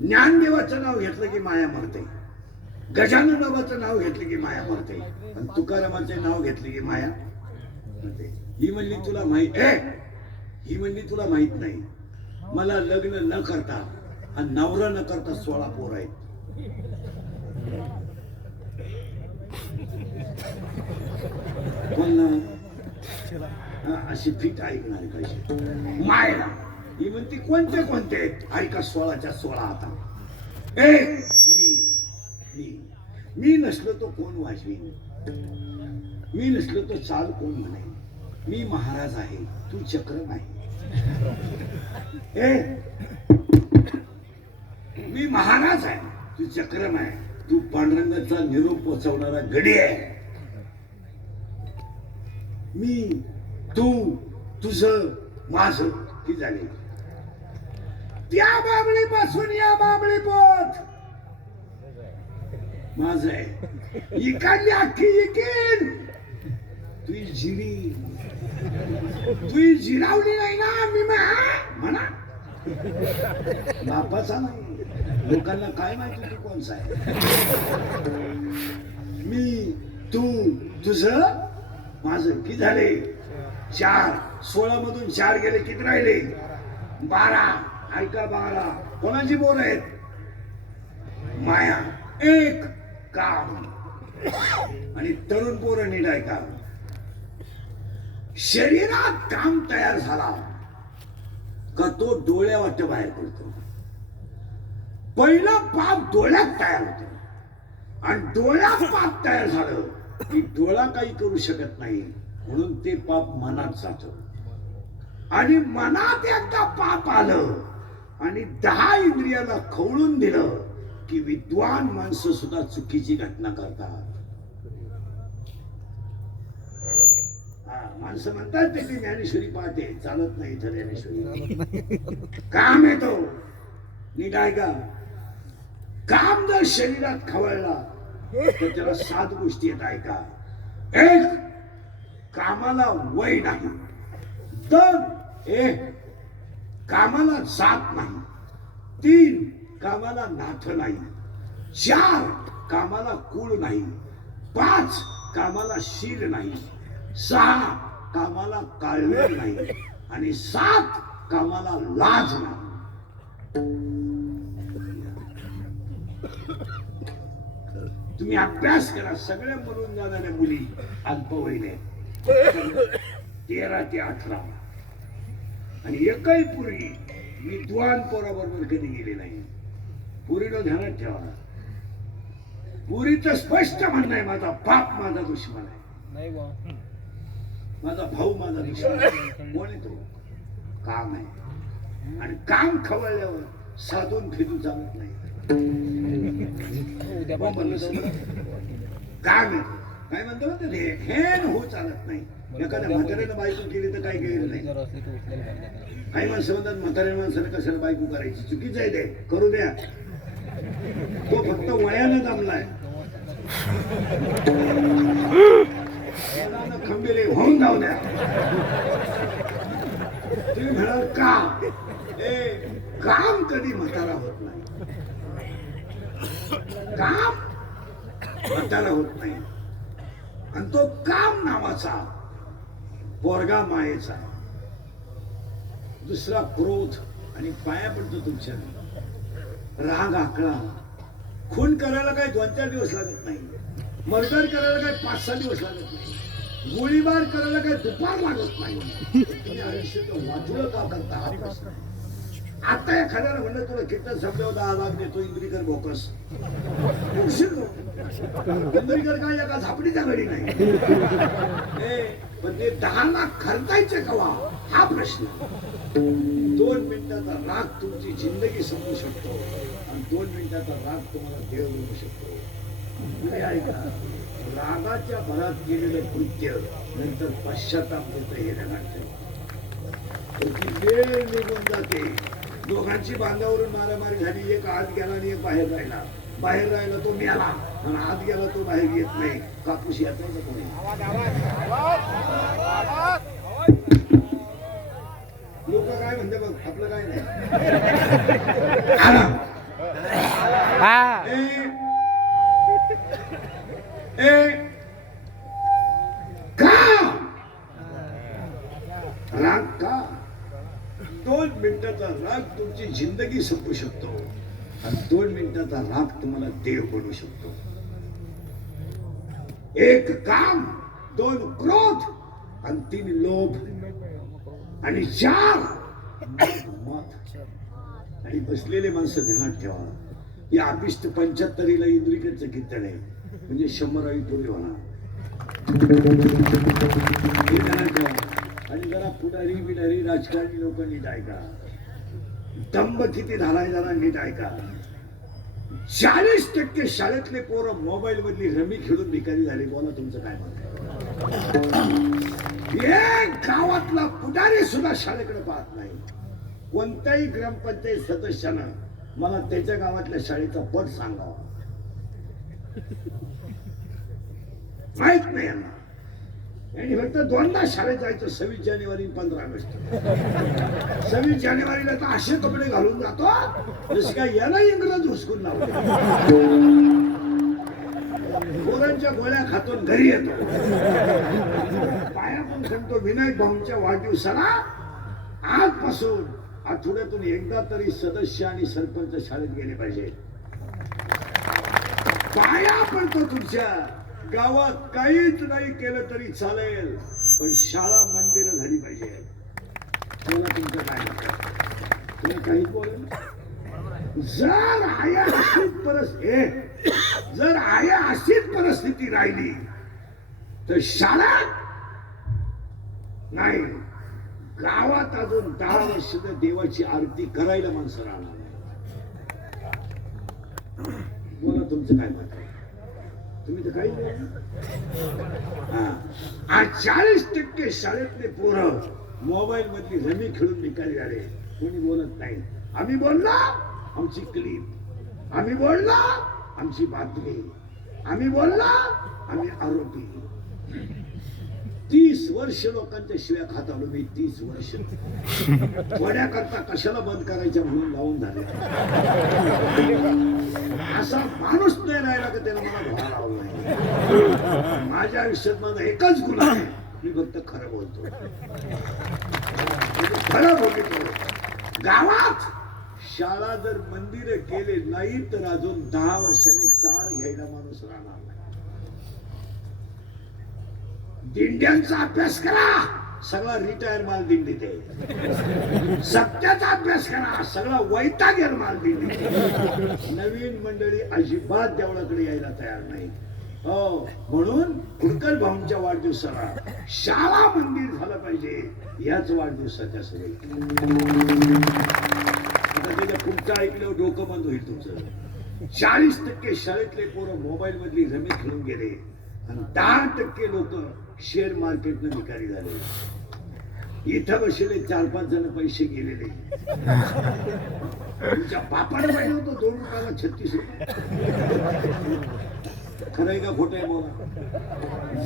ज्ञानदेवाचं नाव घेतलं की माया मरते. गजानन बाबाचं नाव घेतलं की माया मरते. आणि तुकारामाचे नाव घेतले की माया मरते. ही म्हणली तुला माहित ही म्हणली तुला माहित नाही मला लग्न न करता आणि नवरा न करता 16 पोर आहेत. पण अशी फिट ऐकणार कशी मायला. ही म्हणती कोणते कोणते ऐका 16च्या 16 आता. मी नसलो तो कोण वाजवीन. मी नसलो तो चाल कोण म्हणे. मी महाराज आहे तू चक्र नाही. मी महाराज आहे तू चक्र नाही. तू पांडुरंगाचा निरोप पोचवणारा गडी आहे. मी तू तुझं माझं ही झाली. त्या बाबळीपासून या बाबळी पोत माझ आहे. इकडली अख्खी इकीन तुझी जिरी तुझी जिरावली नाही ना मी म्हणा. बापाचा नाही लोकांना काय माहिती तू कोणचा आहे. मी तू तुझं माझं किती झाले 4. 16 मधून 4 गेले किती राहिले 12. ऐका 12 कोणाची बोर आहेत. माया एक काम आणि तरुण पोरं नीट ऐका. शरीरात काम तयार झाला का तो डोळ्यावाट बाहेर पडतो. पहिला पाप डोळ्यात तयार होतो आणि डोळ्यात पाप तयार झालं की डोळा काही करू शकत नाही, म्हणून ते पाप मनात जात. आणि मनात एकदा पाप आलं आणि 10 इंद्रियाला खवळून दिलं की विद्वान माणसं सुद्धा चुकीची घटना करतात. माणसं म्हणतात ते की ज्ञानेश्वरी पाहते, चालत नाही इथं ज्ञानेश्वरी. काम येतो नीट ऐका. काम जर शरीरात खवळला तर त्याला 7 गोष्टी येत. ऐका. 1. कामाला वय नाही. 2. कामाला जात नाही. 3. कामाला नाथ नाही. 4. कामाला कुळ नाही. 5. कामाला शील नाही. 6. कामाला काळवेळ नाही. आणि 7. कामाला लाज नाही. तुम्ही अभ्यास करा. सगळ्या मरून जाणाऱ्या मुली अल्पवयीन आहेत, 13 ते 18. आणि एकही पुरी विद्वान पोराबरोबर कधी गेली नाही. पुरीनं ध्यानात ठेवा. पुरीचं स्पष्ट म्हणणं आहे, माझा बाप माझा दुश्मन आहे, माझा भाऊ माझा दुश्मन आहे. कोण आहे तो? काम आहे. आणि काम खवळल्यावर साधून फिरून चालत नाही. काय म्हणतो ते हेन हो चालत नाही. एखाद्या म्हाताऱ्यानं बायको केली तर काही केलं नाही. काही माणसं म्हणतात म्हाताऱ्या माणसाने कशाला बायको करायची, चुकीचं आहे, ते करू द्या. तो फक्त वयानं जमलाय. खंबीर होऊन जाऊ द्या. तुम्ही म्हणाल का काम कधी म्हातारा होत नाही. काम म्हातारा होत नाही. आणि तो काम नावाचा पोरगा मायेचा. दुसरा क्रोध आणि पाया पडतो तुमच्या. राग आकळा. खून करायला काही 2-4 दिवस लागत नाही. मर्डर करायला काही 5-6 दिवस लागत नाही. गोळीबार करायला काही दुपार लागत नाही. तुम्ही आयुष्याचं वाटोळं का करता हा प्रश्न. आता एखाद्याला म्हणलं तुला किती समजाव 10 लाख देतो इंद्रिकर बोकस. इंद्रिकर काय एका झापडीच्या घडी नाही. पण ते 10 लाख खर्चायचे कवा हा प्रश्न. 2 मिनिटाचा राग तुमची जिंदगी समजू शकतो आणि 2 मिनिटाचा राग तुम्हाला देव बनवू शकतो. ऐका. रागाच्या भरात केलेलं कृत्य नंतर पश्चाताप देतं हे लक्षात ठेवा. वेळ निघून जाते. दोघांची बांधावरून मारामारी झाली. एक आत गेला आणि एक बाहेर राहिला. बाहेर राहिला तो मेला आणि आत गेला तो बाहेर येत नाही. कापूस याचा कोणी. लोक काय म्हणते बघ, आपलं काय नाही. राग का? 2 मिनिटाचा राग तुमची जिंदगी संपू शकतो आणि 2 मिनिटाचा राग तुम्हाला देव बनवू शकतो. 1 काम, 2 क्रोध आणि 3 लोभ आणि 4 मत. आणि बसलेले माणसं ध्यानात ठेवा. या अभिष्ट 75ला इंद्रिकेचं कीर्तन आहे, म्हणजे 100 पूर्वी होणार. हे ध्यानात ठेवा. आणि जरा पुढारी बिडारी राजकारणी लोक नीट ऐका. दंभ किती झालाय जरा नीट ऐका. 40% शाळेतले पोरं मोबाईल मधली रमी खेळून भिकारी झाले. बोला तुमचं काय म्हणत. एक गावातला पुढारी सुद्धा शाळेकडे पाहत नाही. कोणत्याही ग्रामपंचायत सदस्यानं मला त्याच्या गावातल्या शाळेचा पद सांगावा माहित नाही यांना. आणि फक्त 2दा शाळेत जायचं, 26 जानेवारी 15 ऑगस्ट. 26 जानेवारीला तर असे कपडे घालून जातो जसे काय याला इंग्रज हुसकून लावले. पोरांच्या गोळ्या खातून घरी येतो. पाया पण सांगतो विनायक भाऊंच्या वाढदिवसाला आजपासून आठवड्यातून एकदा तरी सदस्य आणि सरपंच शाळेत गेले पाहिजे. पाया पडतो तुमच्या. गावात काहीच नाही केलं तरी चालेल, पण शाळा मंदिर झाली पाहिजे. मला तुमचं काय तुम्ही काहीच बोलेल. जर आया अशीच परिस्थिती राहिली तर शाळा नाही, गावात अजून 10 वर्ष देवाची आरती करायला माणसं राहणार नाही. बोला तुमचं काय मत आहे? तुम्ही तर काही आज 40% शाळेतले पोरं मोबाईल मधली रमी खेळून निकाली झाले. कोणी बोलत नाही. आम्ही बोललो आमची क्लिप, आम्ही बोललो आमची बातमी, आम्ही बोललो आम्ही आरोपी. 30 वर्ष लोकांच्या शिव्या खात आलो मी. 30 वर्ष थोड्या करता कशाला बंद करायच्या म्हणून लावून झाले. असा माणूस नाही राहिला का त्याला मला धोका लावला नाही. माझ्या आयुष्यात माझा एकच गुन्हा आहे, मी फक्त खरं बोलतो. खरं बोलतो. गावात शाळा जर मंदिर केले नाही तर अजून 10 वर्षांनी टाळ घ्यायला माणूस राहणार नाही. दिंड्यांचा अभ्यास करा, सगळा रिटायर माल दिंडीत आहे. सत्याचा अभ्यास करा, सगळा वैतागेर माल दिंडीत. नवीन मंडळी अजिबात देवळाकडे यायला तयार नाही. हो, म्हणून कुडकल भाऊंच्या वाढदिवसाला शाळा मंदिर झालं पाहिजे, याच वाढदिवसाच्या सगळे. आता त्याच्या पुढचं ऐकल्यावर डोकं बंद होईल तुमचं. 40% शाळेतले पोरं मोबाईल मधली रमी खेळून गेले आणि 10% लोक शेअर मार्केटनं भिकारी झाले. इथं बसले 4-5 जण पैसे गेलेले. तुमच्या बापाने पाहिजे होतं 2 रुपयाला 36 रुपये. खरंय का खोटं आहे बोला?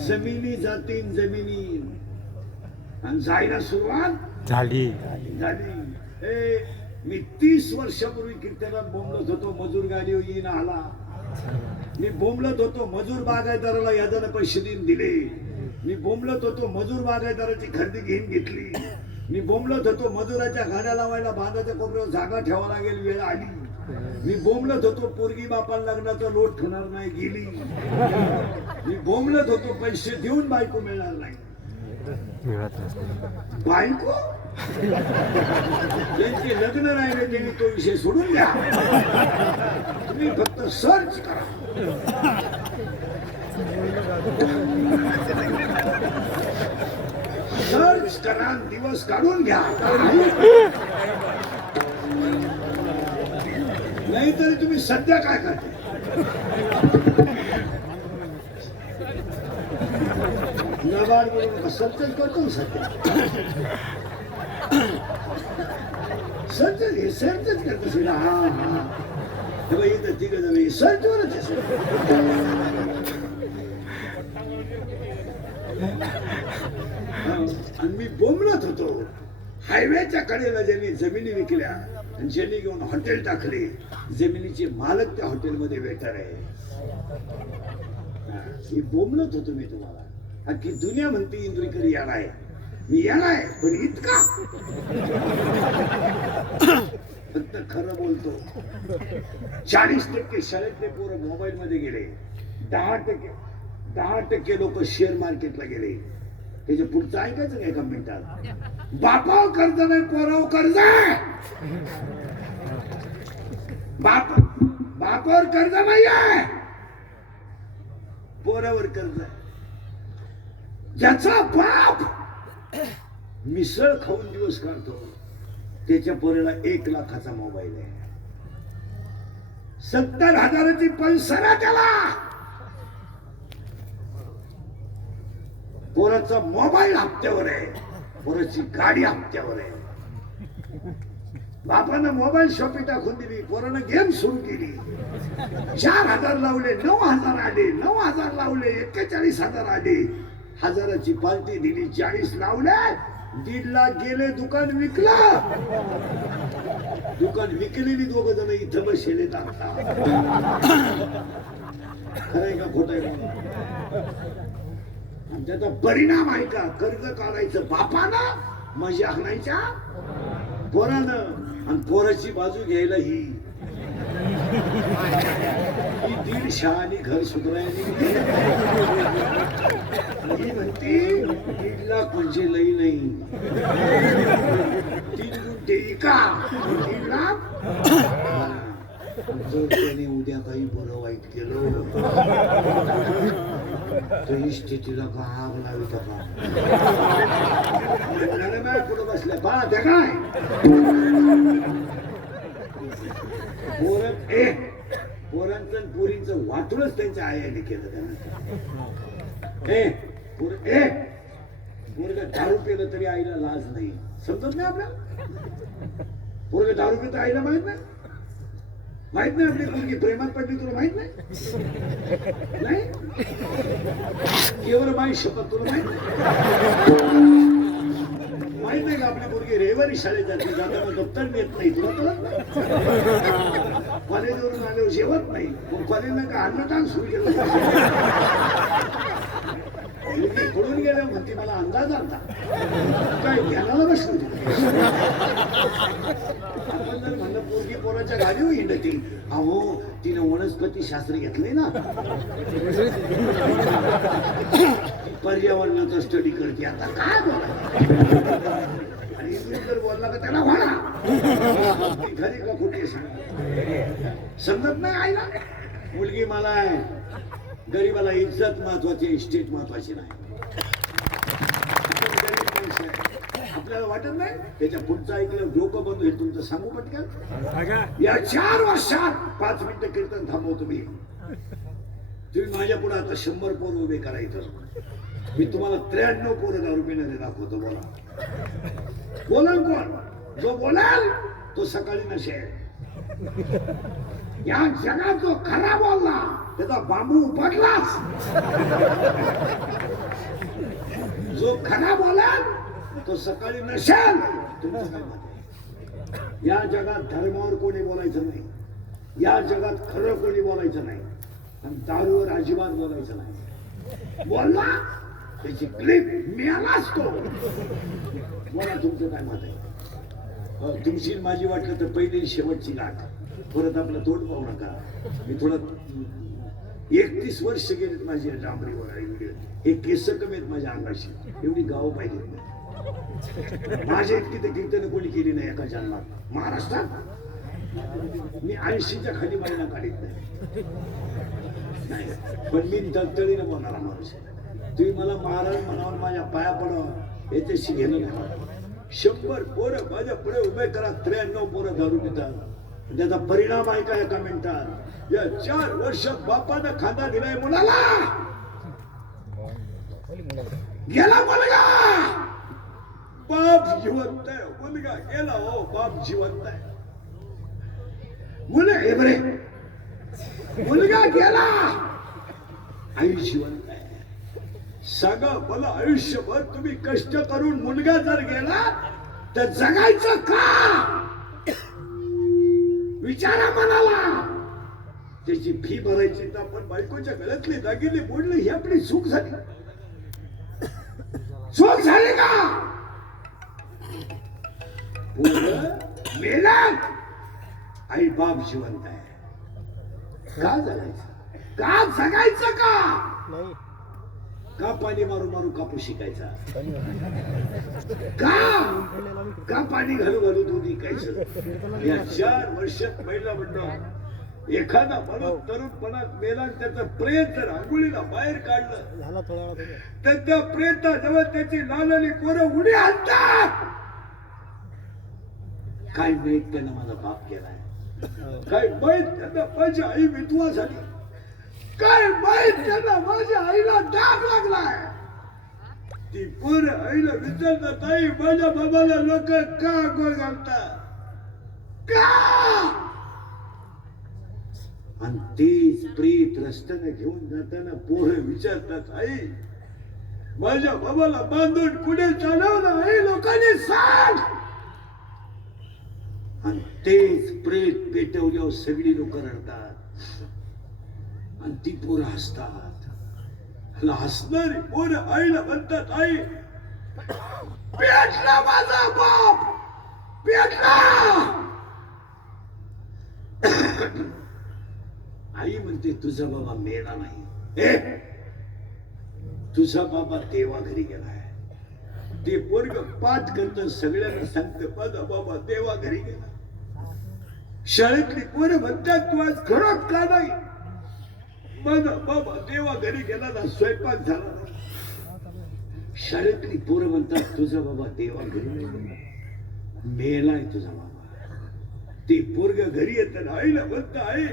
जमिनी जातीन जमिनी आणि जायला सुरुवात झाली. मी 30 वर्षापूर्वी कीर्तनात बोंबलत होतो, मजूर गाडी येईन आला. मी बोंबलत होतो मजूर बागायतदाराला यादीने पैसे देऊन दिले. मी बोंबलत होतो मजूर बागायतदाराची खरेदी घेतली. मी बोंबलत होतो मजुराच्या गाड्या लावायला बांधाच्या कोपऱ्यावर जागा ठेवा लागेल, वेळ आली. मी बोंबलत होतो पोरगी बापाला लग्नाचा लोट होणार नाही, गेली. मी बोंबलत होतो पैसे देऊन बायको मिळणार नाही. बायको ज्यांचे लग्न राहिले त्यांनी तो विषय सोडून द्या. तुम्ही फक्त सर्च करा. सर्च करा, दिवस काढून घ्या. नाही तरी तुम्ही सध्या काय करते? नबाड बोलू नका, सर्च करतो ना सध्या. सर्चच करतो. हा इथं तिकडे जावे सर्चवरच. आणि मी बोंबलत होतो हायवेच्या कडेला ज्यांनी जमिनी विकल्या आणि ज्यांनी घेऊन हॉटेल टाकले, जमिनीचे मालक त्या हॉटेलमध्ये वेटर आहे. मी बोंबलत होतो मी तुम्हाला. की दुनिया म्हणते इंद्रिकर याला आहे, मी याला आहे, पण इतका फक्त खरं बोलतो. 40% शाळेतले पोरं मोबाईल मध्ये गेले. 10% लोक शेअर मार्केटला गेले. त्याच्या पुढचं ऐकायचं का एका मिनिटात? बापावर कर्ज नाही, पोरावर कर्ज आहे. बापावर कर्ज नाही आहे, पोरावर कर्ज आहे. ज्याचा बाप मिसळ खाऊन दिवस काढतो त्याच्या पोराला 1 लाखाचा मोबाईल आहे. 70,000ची पल्सर त्याला. पोराचा मोबाईल हप्त्यावर आहे, पोराची गाडी हप्त्यावर आहे. बापानं मोबाईल शॉपी टाकून दिली, पोरानं गेम सुरू केली. 4,000 लावले, 9,000 आले. 9,000 लावले, 41,000 आले. 1,000ची पार्टी दिली, 40 लावले, 1.5 लाख गेले. दुकान विकलं. दुकान विकलेली 2 जण इथं बसले. खरंय का खोटं आहे? त्याचा परिणाम आहे का? कर्ज काढायचं बापानं, मजा आणायच्या पोरानं, आणि पोराची बाजू घ्यायला ही 1.5 शाळांनी घर सुधारायला म्हणते 1.5 लाख म्हणजे लई नाही. 3 गुंठे का 1.5 लाख. जर त्याने उद्या काही बरं वाईट केलं तर इस्टेटीला का आग लावित का पुढे बसल्या पहा त्या काय पोरांचं पोरींचं वाटूनच त्यांच्या आयाने केलं त्यांना पोरग दारू पिलं तरी आईला लाज नाही समजत नाही आपल्याला पोरग दारू पितं आईला माहित नाही आपली मुलगी प्रेमात पडली तुला माहित नाही केवळ माई शपथ तुला माहित नाही का आपली मुलगी रविवारी शाळेत जाते जाताना दप्तर नेत नाही तुला कळत नाही कॉलेजवरून आल्यावर जेवत नाही मग कॉलेजला का अन्नदान सुरू केलं मुलगी पडून गेल्या म्हणते मला अंदाज आलता काय ज्ञानाला बसलो आपण जर म्हणलं पोरगी पोराच्या गाडीवर हिंडती अहो तिने वनस्पती शास्त्र घेतलंय ना पर्यावरणाचा स्टडी करते आता काय बोला आणि इंग्लिश जर बोलला का त्याला म्हणा खरी का खोटी सांग समजत नाही आईला मुलगी मला आहे गरीबाला इज्जत महत्वाची इस्टेट महत्वाची नाही आपल्याला वाटत नाही त्याच्या पुढचं ऐकलं डोकं बंद होईल तुमचं सांगू पटकन या 4 वर्षात 5 मिनिटं कीर्तन थांबवतो मी तुम्ही माझ्या पुढे आता 100 पोर उभे करायचं मी तुम्हाला 93 पोरं दारू पिणारे दाखवतो बोलाल कोण जो बोलाल तो सकाळी नसेल या जगात जो खरा बोलला त्याचा बांबू उपटलाच जो खरा बोलाल तो सकाळी नसेल तुमचं काय मत आहे? या जगात धर्मावर कोणी बोलायचं नाही या जगात खरं कोणी बोलायचं नाही आणि दारूवर अजिबात बोलायचं नाही बोलला त्याची क्लिप मिळालाच तो बोला तुमचं काय मत आहे तुमची माझी वाटलं तर पहिली शेवटची गाठ परत आपलं तोंड पाहू नका मी थोडं 31 वर्ष गेलेत माझी डांबरी वगैरे व्हिडिओ हे केस कमी आहेत माझ्या अंगाशी एवढी गावं पाहिजेत माझ्या इतकी तर कीर्तन कोणी केली नाही एका जन्मात महाराष्ट्रात मी 80च्या खाली महिना काढीत नाही पण मी दत्तळीनं बोलणारा माणूस तुम्ही मला महाराज म्हणावं माझ्या पाया पडावं याच्याशी घेणं नाही 100 पोरं माझ्या पुढे उभे करा 93 पोरं दारू पितात त्याचा परिणाम आहे का एका मिनिटात या 4 वर्षात बापानं खांदा दिलाय मुलाला गेला मुलगा बाप जिवंत आहे मुलगा गेला हो बाप जिवंत आहे मुलगा गेला आई जिवंत आहे सांगा मला आयुष्यभर तुम्ही कष्ट करून मुलगा जर गेला तर जगायचं का विचारा मनाला त्याची फी भरायची तर आपण बायकोच्या गळ्यातली दागिने मोडले ही आपली चूक झाली का मेलात आई बाप जिवंत आहे का जगायचं का जगायचं का पाणी मारू मारू कापूस शिकायचा का पाणी घालू घालू दूध विकायचं या 4 वर्षात महिला म्हणतो एखादा माणूस तरुणपणात मेला त्याचं प्रेत जर आंघोळीला बाहेर काढलं तर त्या प्रेताजवळ त्याची लालली पोरं उडी आणतात काय माहित त्यानं माझा बाप केलाय काय माहित त्यांना माझी आई विधवा झाली काय माहित त्यांना माझ्या आईला डाग लागलाय ती पोरं आईला विचारतात आई माझ्या बाबाला लोक का गोळ घालतात का आणि तेच प्रेत रस्त्याने घेऊन जाताना पोरं विचारतात आई माझ्या बाबाला बांधून पुढे चालवलं आई लोकांनी सांग आणि तेच प्रेत पेटवल्यावर सगळी लोक रडतात आणि ती पोरं हसतात हसणारी पोरं आईला म्हणतात आई पेटला माझा बाप पेटला आई म्हणते तुझा बाबा मेला नाही तुझा बाबा देवा घरी गेलाय ते पोरग पाठ करत सगळ्यांना सांगते माझा बाबा देवा घरी गेला शाळेतली पोरं म्हणतात तू आज घरात का नाही? बाबा देवा घरी गेला ना, स्वयंपाक झाला ना. शाळेतली पोरं म्हणतात तुझा बाबा देवा घरी नाही, मेलाय तुझा बाबा. ते पोरग घरी येत आईला म्हणत आहे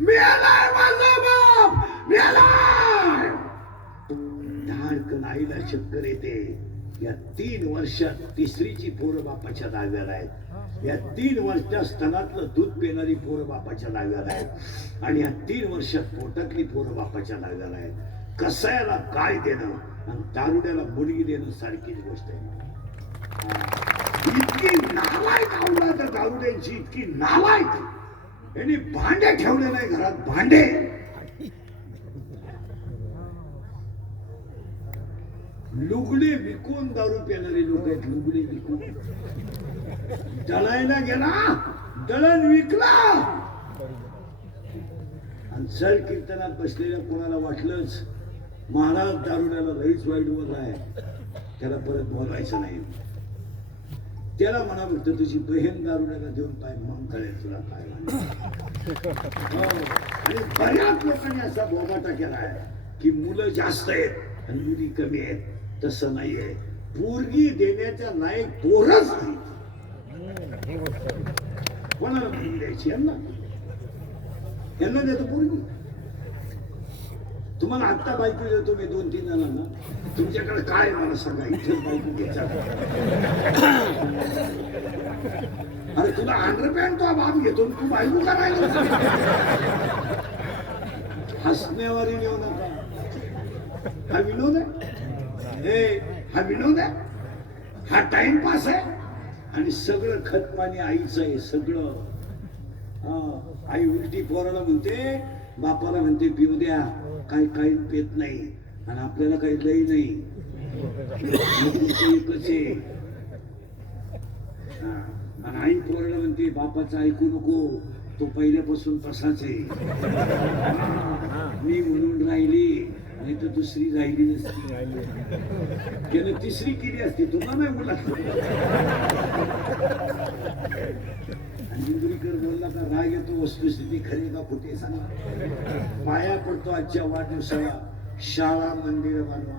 मेलाय माझा बाप, मेलाय. धाडकन आईला चक्कर येते. या 3 वर्षात तिसरीची पोरं बापाच्या दाव्यावर आहेत. या 3 वर्षात स्तनातलं दूध पिणारी पोरं बापाच्या दाव्यावर आहेत. आणि या 3 वर्षात पोटातली पोरं बापाच्या दाव्यावर आहेत. कसायाला काय देणं आणि दारुड्याला मुलगी देणं सारखीच गोष्ट आहे. इतकी नालायक आवडा तर दारुड्यांची, इतकी नालायक. यांनी भांडे ठेवले नाही घरात, भांडे. लुगडे विकून दारू पिणारे लोक आहेत. लुगडे विकून दळायला गेला, दळण विकला. आणि सर कीर्तनात बसलेल्या कोणाला वाटलंच महाराज दारुड्याला लईच वाईट बोलला आहे, त्याला परत बोलायचं नाही. त्याला म्हणा फक्त तुझी बहीण दारुड्याला देऊन पाय, मग कळेल तुला काय. आणि बऱ्याच लोकांनी असा बोबाटा केला आहे की मुलं जास्त आहेत आणि मुली कमी आहेत. तसं नाहीये. पोरगी देण्याच्या नाही पोरच नाही. कोणाला मुलगी द्यायची? यांना देतो पोरगी. तुम्हाला आत्ता बायको देतो मी 2-3 जणांना. तुमच्याकडे काय मला सांगा, इथेच बायको घ्यायचा. अरे तुला अंडरपॅन्ट तो बाप घेतो, तू बायको करायला. हसण्यावारी नेऊ नका. हा विनोद आहे, हा विनोद आहे, हा टाइमपास आहे. आणि सगळं खत पाणी आईचं आहे सगळं. आई उलटी पोराला म्हणते, बापाला म्हणते पिऊ द्या, काही काही पेत नाही. आणि आपल्याला काही लई नाही, एकच आहे. आणि आई पोराला म्हणते बापाचं ऐकू नको, तो पहिल्यापासून तसाच आहे. मी म्हणून राहिली, नाही तर दुसरी राहिली नसती. त्यानं तिसरी केली असती, तुम्हाला नाही बोला. इंद्रीकर बोलला का राग येतो, वस्तुस्थिती खरी का खोटी सांगा. पाया पडतो आजच्या वाढदिवसाला, शाळा मंदिर बांधवा.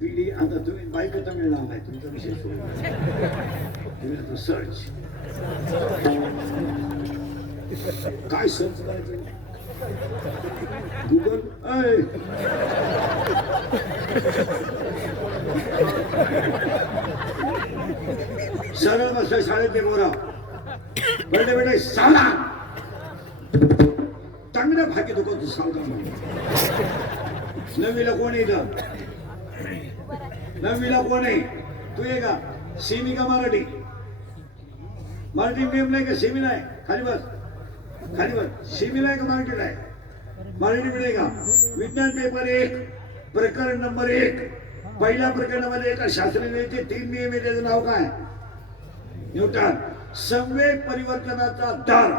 पिढी आता तुम्ही बायका तर मिळणार नाही, तुमचा विषय तुम्ही सर्च काय सर्च करायचं गुगल. सरळ बसला शाळेत ते बोरा बेटे बेटे सावधान. चांगल्या भागी दुखो तू सावधान. नवीला कोण इथं? नवीला कोण आहे? तू ये का? सेमी का मराठी? मराठी मीडियम नाही का सेमी नाही? खाली बस, खाली बस. सेमी नाही का मराठी नाही? मराठी मीडियम का? विज्ञान पेपर 1 प्रकरण नंबर 1 पहिल्या प्रकरणामध्ये एका शास्त्रज्ञाचे 3 नियम आहे. त्याचं नाव काय? न्यूटन. संवेग परिवर्तनाचा दर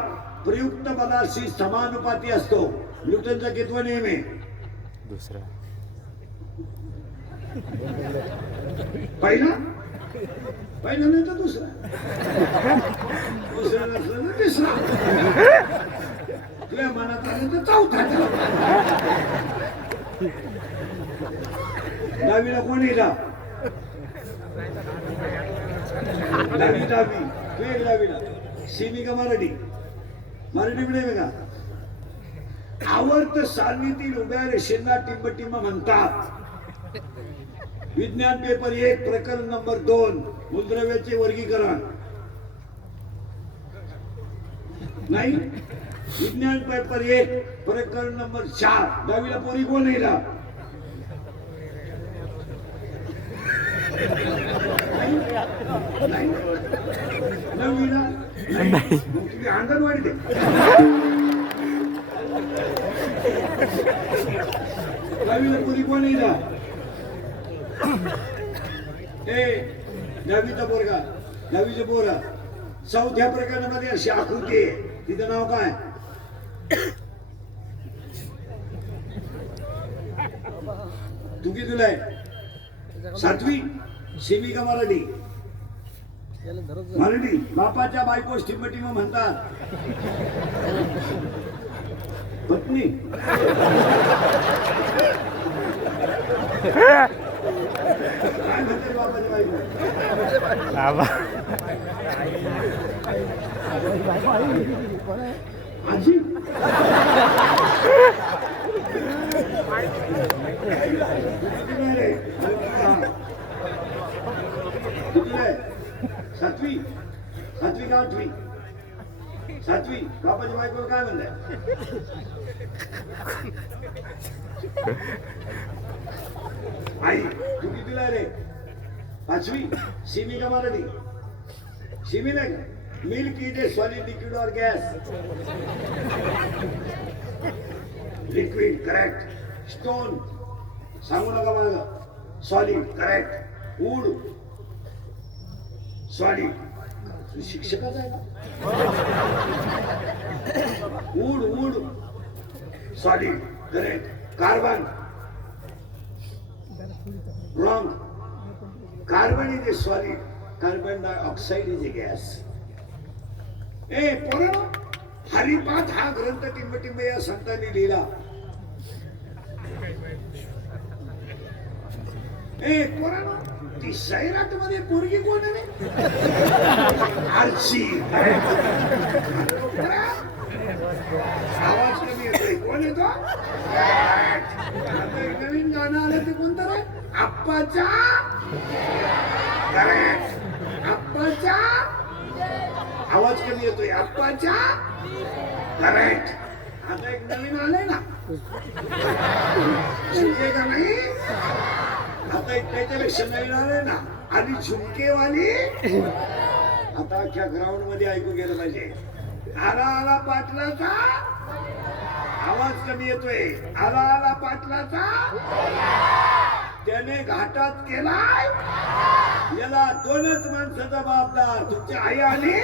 प्रयुक्त बलाशी समानुपाती असतो. न्यूटनचा कितवा नियम आहे? दुसरा. पहिला नाही तर दुसरा, दुसरा नसला तर तिसरा, तुझ्या मनात आलं तर चौथा. दहावीला कोण येईल? दहावी तू एक दहावीला. सेमी का मराठी? मराठी मिळेल का? आवर्त सारणीतील उभ्या रेषेंना टिंबटिंब म्हणतात. विज्ञान पेपर 1 प्रकरण नंबर 2 मूलद्रव्याचे वर्गीकरण नाही. विज्ञान पेपर 1 प्रकरण नंबर 4 दहावीला पोरी कोण येईल? नववीला तुम्ही अंगणवाडी दे. दहावीला पोरी कोण येईल? दहावीचा पोरगा, दहावीचे पोरा. चौथ्या प्रकरणामध्ये अशी आकृती आहे, तिचं नाव काय? तू कितीला आहे? 7वी. सेमी का मराठी? म्हणली बापाच्या बायको टिम म्हणतात पत्नी काय म्हणते बापाची बायको आजी सातवी सातवी का आठवी सातवी बापाच्या बायकोला काय म्हणताय आई तू कितीला रे पाचवी सिमी का मराठी सिमी नाही का milk is a solid liquid और गॅस लिक्विड करेक्ट स्टोन सांगू नका मला सॉलिड करेक्ट वूड सॉलिड तू शिक्षकच आहे ना wood wood solid correct carbon wrong carbon is a solid carbon dioxide is a gas ए पोरांनो हरिपाठ हा ग्रंथ टिंबटिंब या संतांनी लिहिला ए पोरांनो ती सैराट मध्ये पोरगी कोण आहे आरची आवाज कमी येतोय कोण येतो आता एक नवीन गाणं आलं ते कोणतं रे आप्पाच्या आप्पाच्या आवाज कमी येतोय आप्पाच्या करेक्ट आता एक नवीन आलंय ना झुमके का नाही आता एक त्याच्यापेक्षा नवीन आलंय ना आणि झुमकेवाली आता अख्ख्या ग्राउंड मध्ये ऐकू गेलं पाहिजे आला आला पाटलाचा आवाज कमी येतोय आला आला पाटलाचा त्याने घाटात केलाय याला दोनच माणसं जबाबदार तुमची आई आणि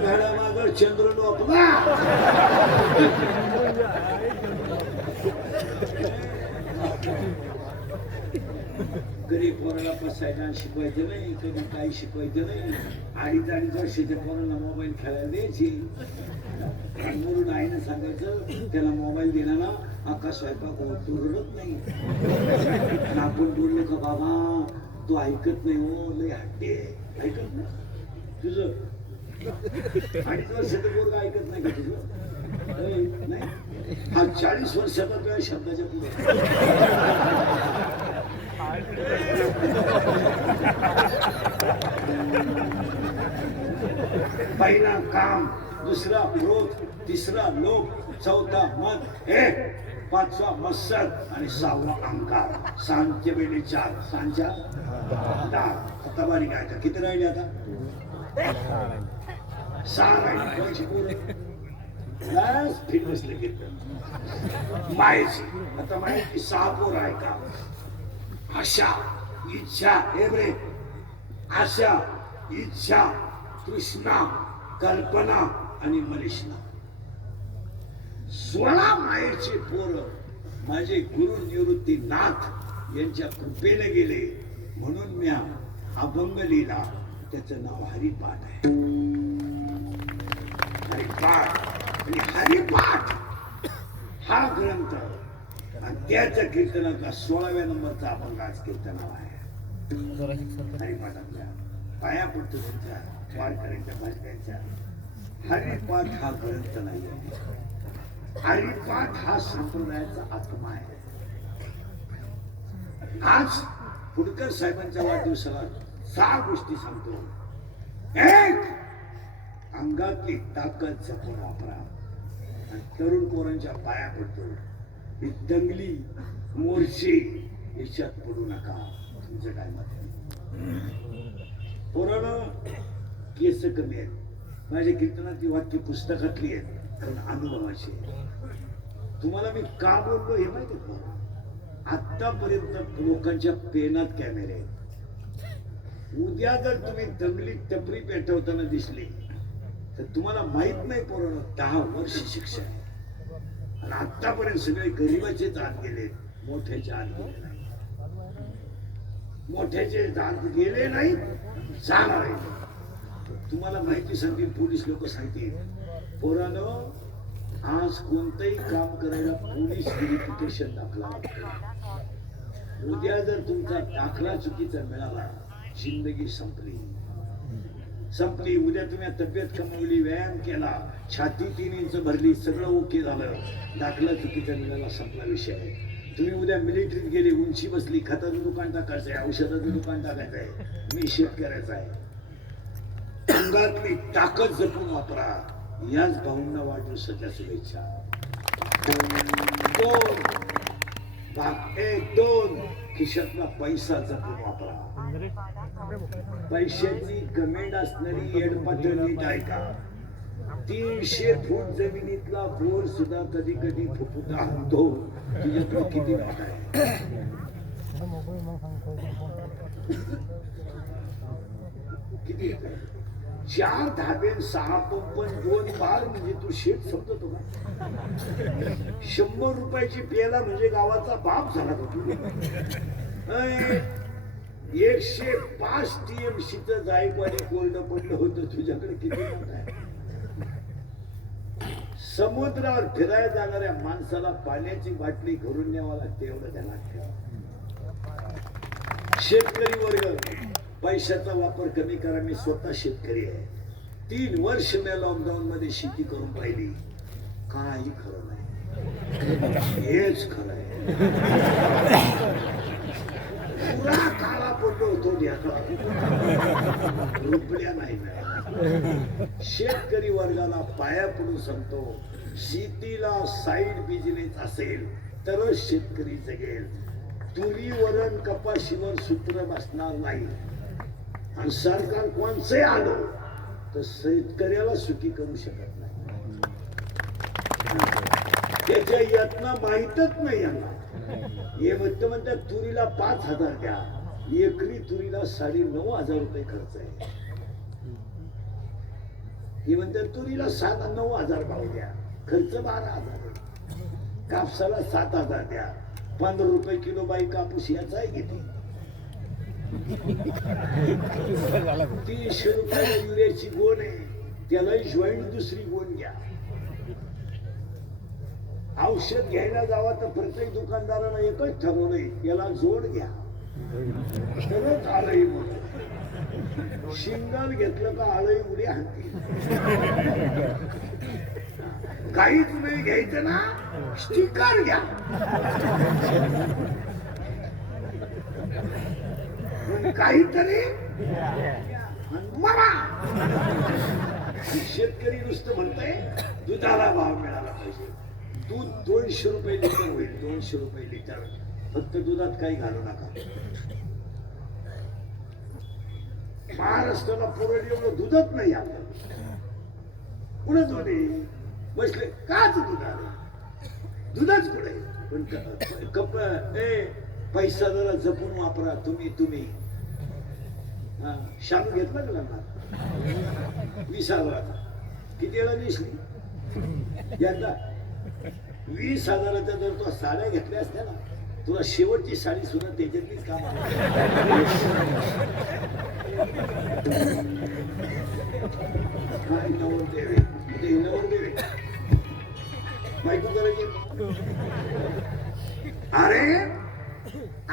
झाडामागं चंद्र लोकला गरीब पोराला बसायला शिकवायचं नाही कधी काही शिकवायचं नाही अडीच वर्षाच्या पोराला मोबाईल खेळायला द्यायची म्हणून आईनं सांगायचं त्याला मोबाईल दिला ना अख्खा स्वयंपाक तू रडत नाही आणि आपण बोललो का बाबा तू ऐकत नाही हो लय हट्टे ऐकत नाही तुझं 2.5 वर्षाचं पोरग ऐकत नाही का तुझं नाही हा 40 वर्षाचा तुझ्या शब्दाच्या पुढे पहिला काम दुसरा क्रोध तिसरा लोभ चौथा मत हे 5वा मत्सर आणि 6वा अहंकार सांजचे वेळी 4 सांच्या 10 आता बारीक आहे का किती राहिले आता 6 राहिले बस फिटनेस लगेच माहिती आता माहिती 6 पोर आहे का आशा इच्छा हे बरे आशा इच्छा तृष्णा कल्पना आणि मलिष्णा 16 मायेचे पोर माझे गुरु निवृत्तीनाथ यांच्या कृपेने गेले म्हणून मी अभंग लिहिला त्याचं नाव हरिपाठ आहे हरिपाठ आणि हरिपाठ हा ग्रंथ आणि त्याच्या कीर्तनाचा 16व्या नंबरचा अभंग आज कीर्तनावा आहे हरिपाठातल्या पाया पडतो त्यांच्या वारकऱ्यांच्या भाषकांच्या हरिपाठ हा ग्रंथ नाही आहे हरिपाठ हा संप्रदायाचा आत्मा आहे आज फुडकर साहेबांच्या वाढदिवसाला 6 गोष्टी सांगतो 1 अंगातली ताकद जपून वापरा आणि तरुण पोरांच्या पाया पडतो ही दंगली मोर्चे याच्यात पडू नका तुमचं काय मत पोरानं केस कमी आहेत माझ्या कीर्तनातली वाक्य पुस्तकातली आहेत पण अनुभवाची तुम्हाला मी का बोललो हे माहिती का आतापर्यंत लोकांच्या पेनात कॅमेरे आहेत उद्या जर तुम्ही दंगली टपरी पेटवताना दिसली तर तुम्हाला माहित नाही पोरांनो 10 वर्ष शिक्षा आहे. आणि आतापर्यंत सगळे गरिबाचेच आत गेले, मोठ्याचे आत गेले नाही. मोठ्याचे आत गेले नाही, जाणार आहे. तुम्हाला माहिती सांगतील पोलीस लोक सांगतील, पोरांनो आज कोणतंही काम करायला पोलीस व्हेरिफिकेशन दाखला लागतो. उद्या जर तुमचा दाखला चुकीचा मिळाला, जिंदगी संपली संपली. उद्या तुम्ही तब्येत कमवली, व्यायाम केला, छाती 3 इंच भरली, सगळं ओके झालं, दाखला चुकीचा मिळाला, संपला विषय. तुम्ही उद्या मिलिटरीत गेले, उंची बसली, खताचं दुकान टाकायचंय, औषधाचं दुकान टाकायचंय, मी शेतकऱ्याचा आहे, अंगातली ताकद जपून वापरा. याच भाऊंना वाढदिवसाच्या शुभेच्छा. 2 खिशातला पैसा जपून वापरा. पैशाची गमेंड असणारी येडपाटणी नीट ऐका. 300 फूट जमिनीतला बोर सुद्धा कधी कधी फुफुटा आणतो. तुझ्याकडे किती मोठा आहे? किती 4 धाबे, 6 पंप, 2 बार म्हणजे तू शेत समजतो का? 100 रुपयाची पेला म्हणजे गावाचा बाप झाला का तू? 105 TMC जायकवाडी कोल्ड पडलं होतं. तुझ्याकडे किती मोठं आहे? समुद्रावर फिरायला जाणाऱ्या माणसाला पाण्याची बाटली घरून न्यावा लागते, एवढं त्याला ठेवा. शेतकरी वर्ग, पैशाचा वापर कमी करा. मी स्वतः शेतकरी आहे. 3 वर्ष मी लॉकडाऊन मध्ये शेती करून पाहिली. काही खरं नाही, हेच खरं आहे. पुरा काळा पडलो होतो, रुपया नाही मिळाला. शेतकरी वर्गाला पाया पडून सांगतो, शेतीला साईड बिझनेस असेल तरच शेतकरी जगेल. तुरी वरण कपाशीवर सूत्र बसणार नाही. आणि सरकार कोणचंही आलं तर शेतकऱ्याला सुखी करू शकत नाही. त्याच्या यातना माहीतच नाही यांना. हे म्हणतात तुरीला 5,000 द्या, एकरी तुरीला 9,500 रुपये खर्च आहे. हे म्हणतात तुरीला 9,000 भाव द्या, खर्च 12,000 आहे. कापसाला 7,000 द्या, 15 रुपये किलो बाई कापूस याचा आहे किती? 300 रुपयाला युरियाची गोण आहे, त्याला जॉईंट दुसरी गोण घ्या. औषध घ्यायला जावा तर प्रत्येक दुकानदाराला एकच ठरवलंय, याला जोड घ्या, तरच आळई म्हणून. शिंगल घेतलं का आळई उडी हाणते. काहीच नाही घ्यायचं ना, स्टिकर घ्या. काहीतरी मरा. शेतकरी नुसतं म्हणतंय दुधाला भाव मिळाला पाहिजे. दूध 200 रुपये लिटर होईल, 200 रुपये लिटर. फक्त दुधात काही घालू नका. महाराष्ट्राला पुरवली एवढं दूधच नाही आपलं. पुढे दूध आहे बसले काच दूध आलं, दूधच पुढे. पण पैसा जरा जपून वापरा. तुम्ही शालू घेतला का लग्नात? 20,000. किती वेळा नेसली? यंदा 20,000च्या जर तू साड्या घेतल्या असत्या ना, तुला शेवटची साडी सुद्धा त्याच्यातलीच काम नवरदेवे बायको करायची. अरे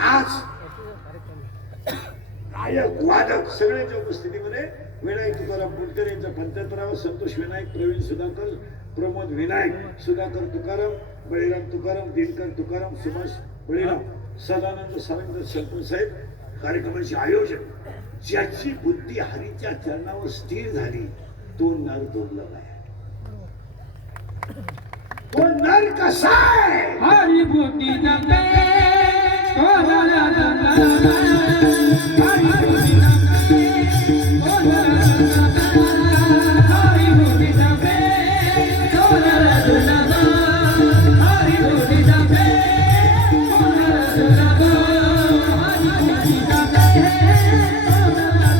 आज गायक वादक सगळ्यांच्या उपस्थितीमध्ये विनायक तुकाराम कुलकर्णी यांचा पंचायतराव, संतोष विनायक, प्रवीण सुधाकर, प्रमोद विनायक, सुधाकर तुकाराम, बळीराम तुकाराम, दिनकर तुकाराम, सुभाष बळीराम, सदानंद सारंग सरपंच साहेब, कार्यक्रमाचे आयोजक. ज्याची बुद्धी हरीच्या चरणावर स्थिर झाली तो नर दुर्लभ आहे. तो नर कसा आहे? हरी बुद्धी जपे कोणाला जपे, हरी बुद्धी जपे कोणाला जपे, हरी बुद्धी जपे कोणाला जपे, हरी बुद्धी जपे कोणाला जपे, हरी बुद्धी जपे कोणाला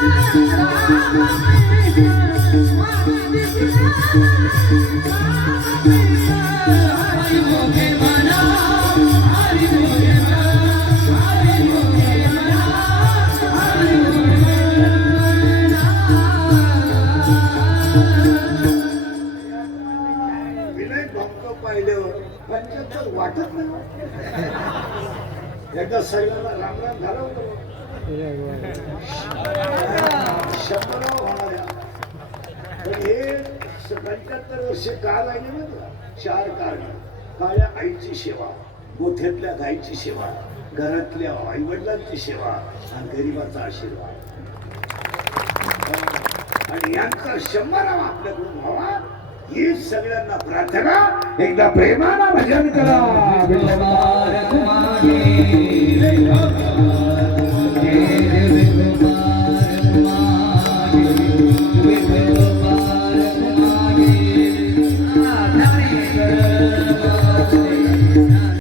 विनय भक्त पाहिलं पंच्याहत्तर वाटत नाही एकदा सगळ्यांना रामराम झालं होतं 100 होणाऱ्या पण हे 75 वर्ष का लागली ना 4 कारण काळ्या आईची सेवा गोठ्यातल्या गायची सेवा घरातल्या आईवडिलांची सेवा आणि गरिबाचा आशीर्वाद आणि यांचा 100रावा आपल्याकडून व्हावा ही सगळ्यांना प्रार्थना एकदा प्रेमानं भजन करा कुमार कुमारी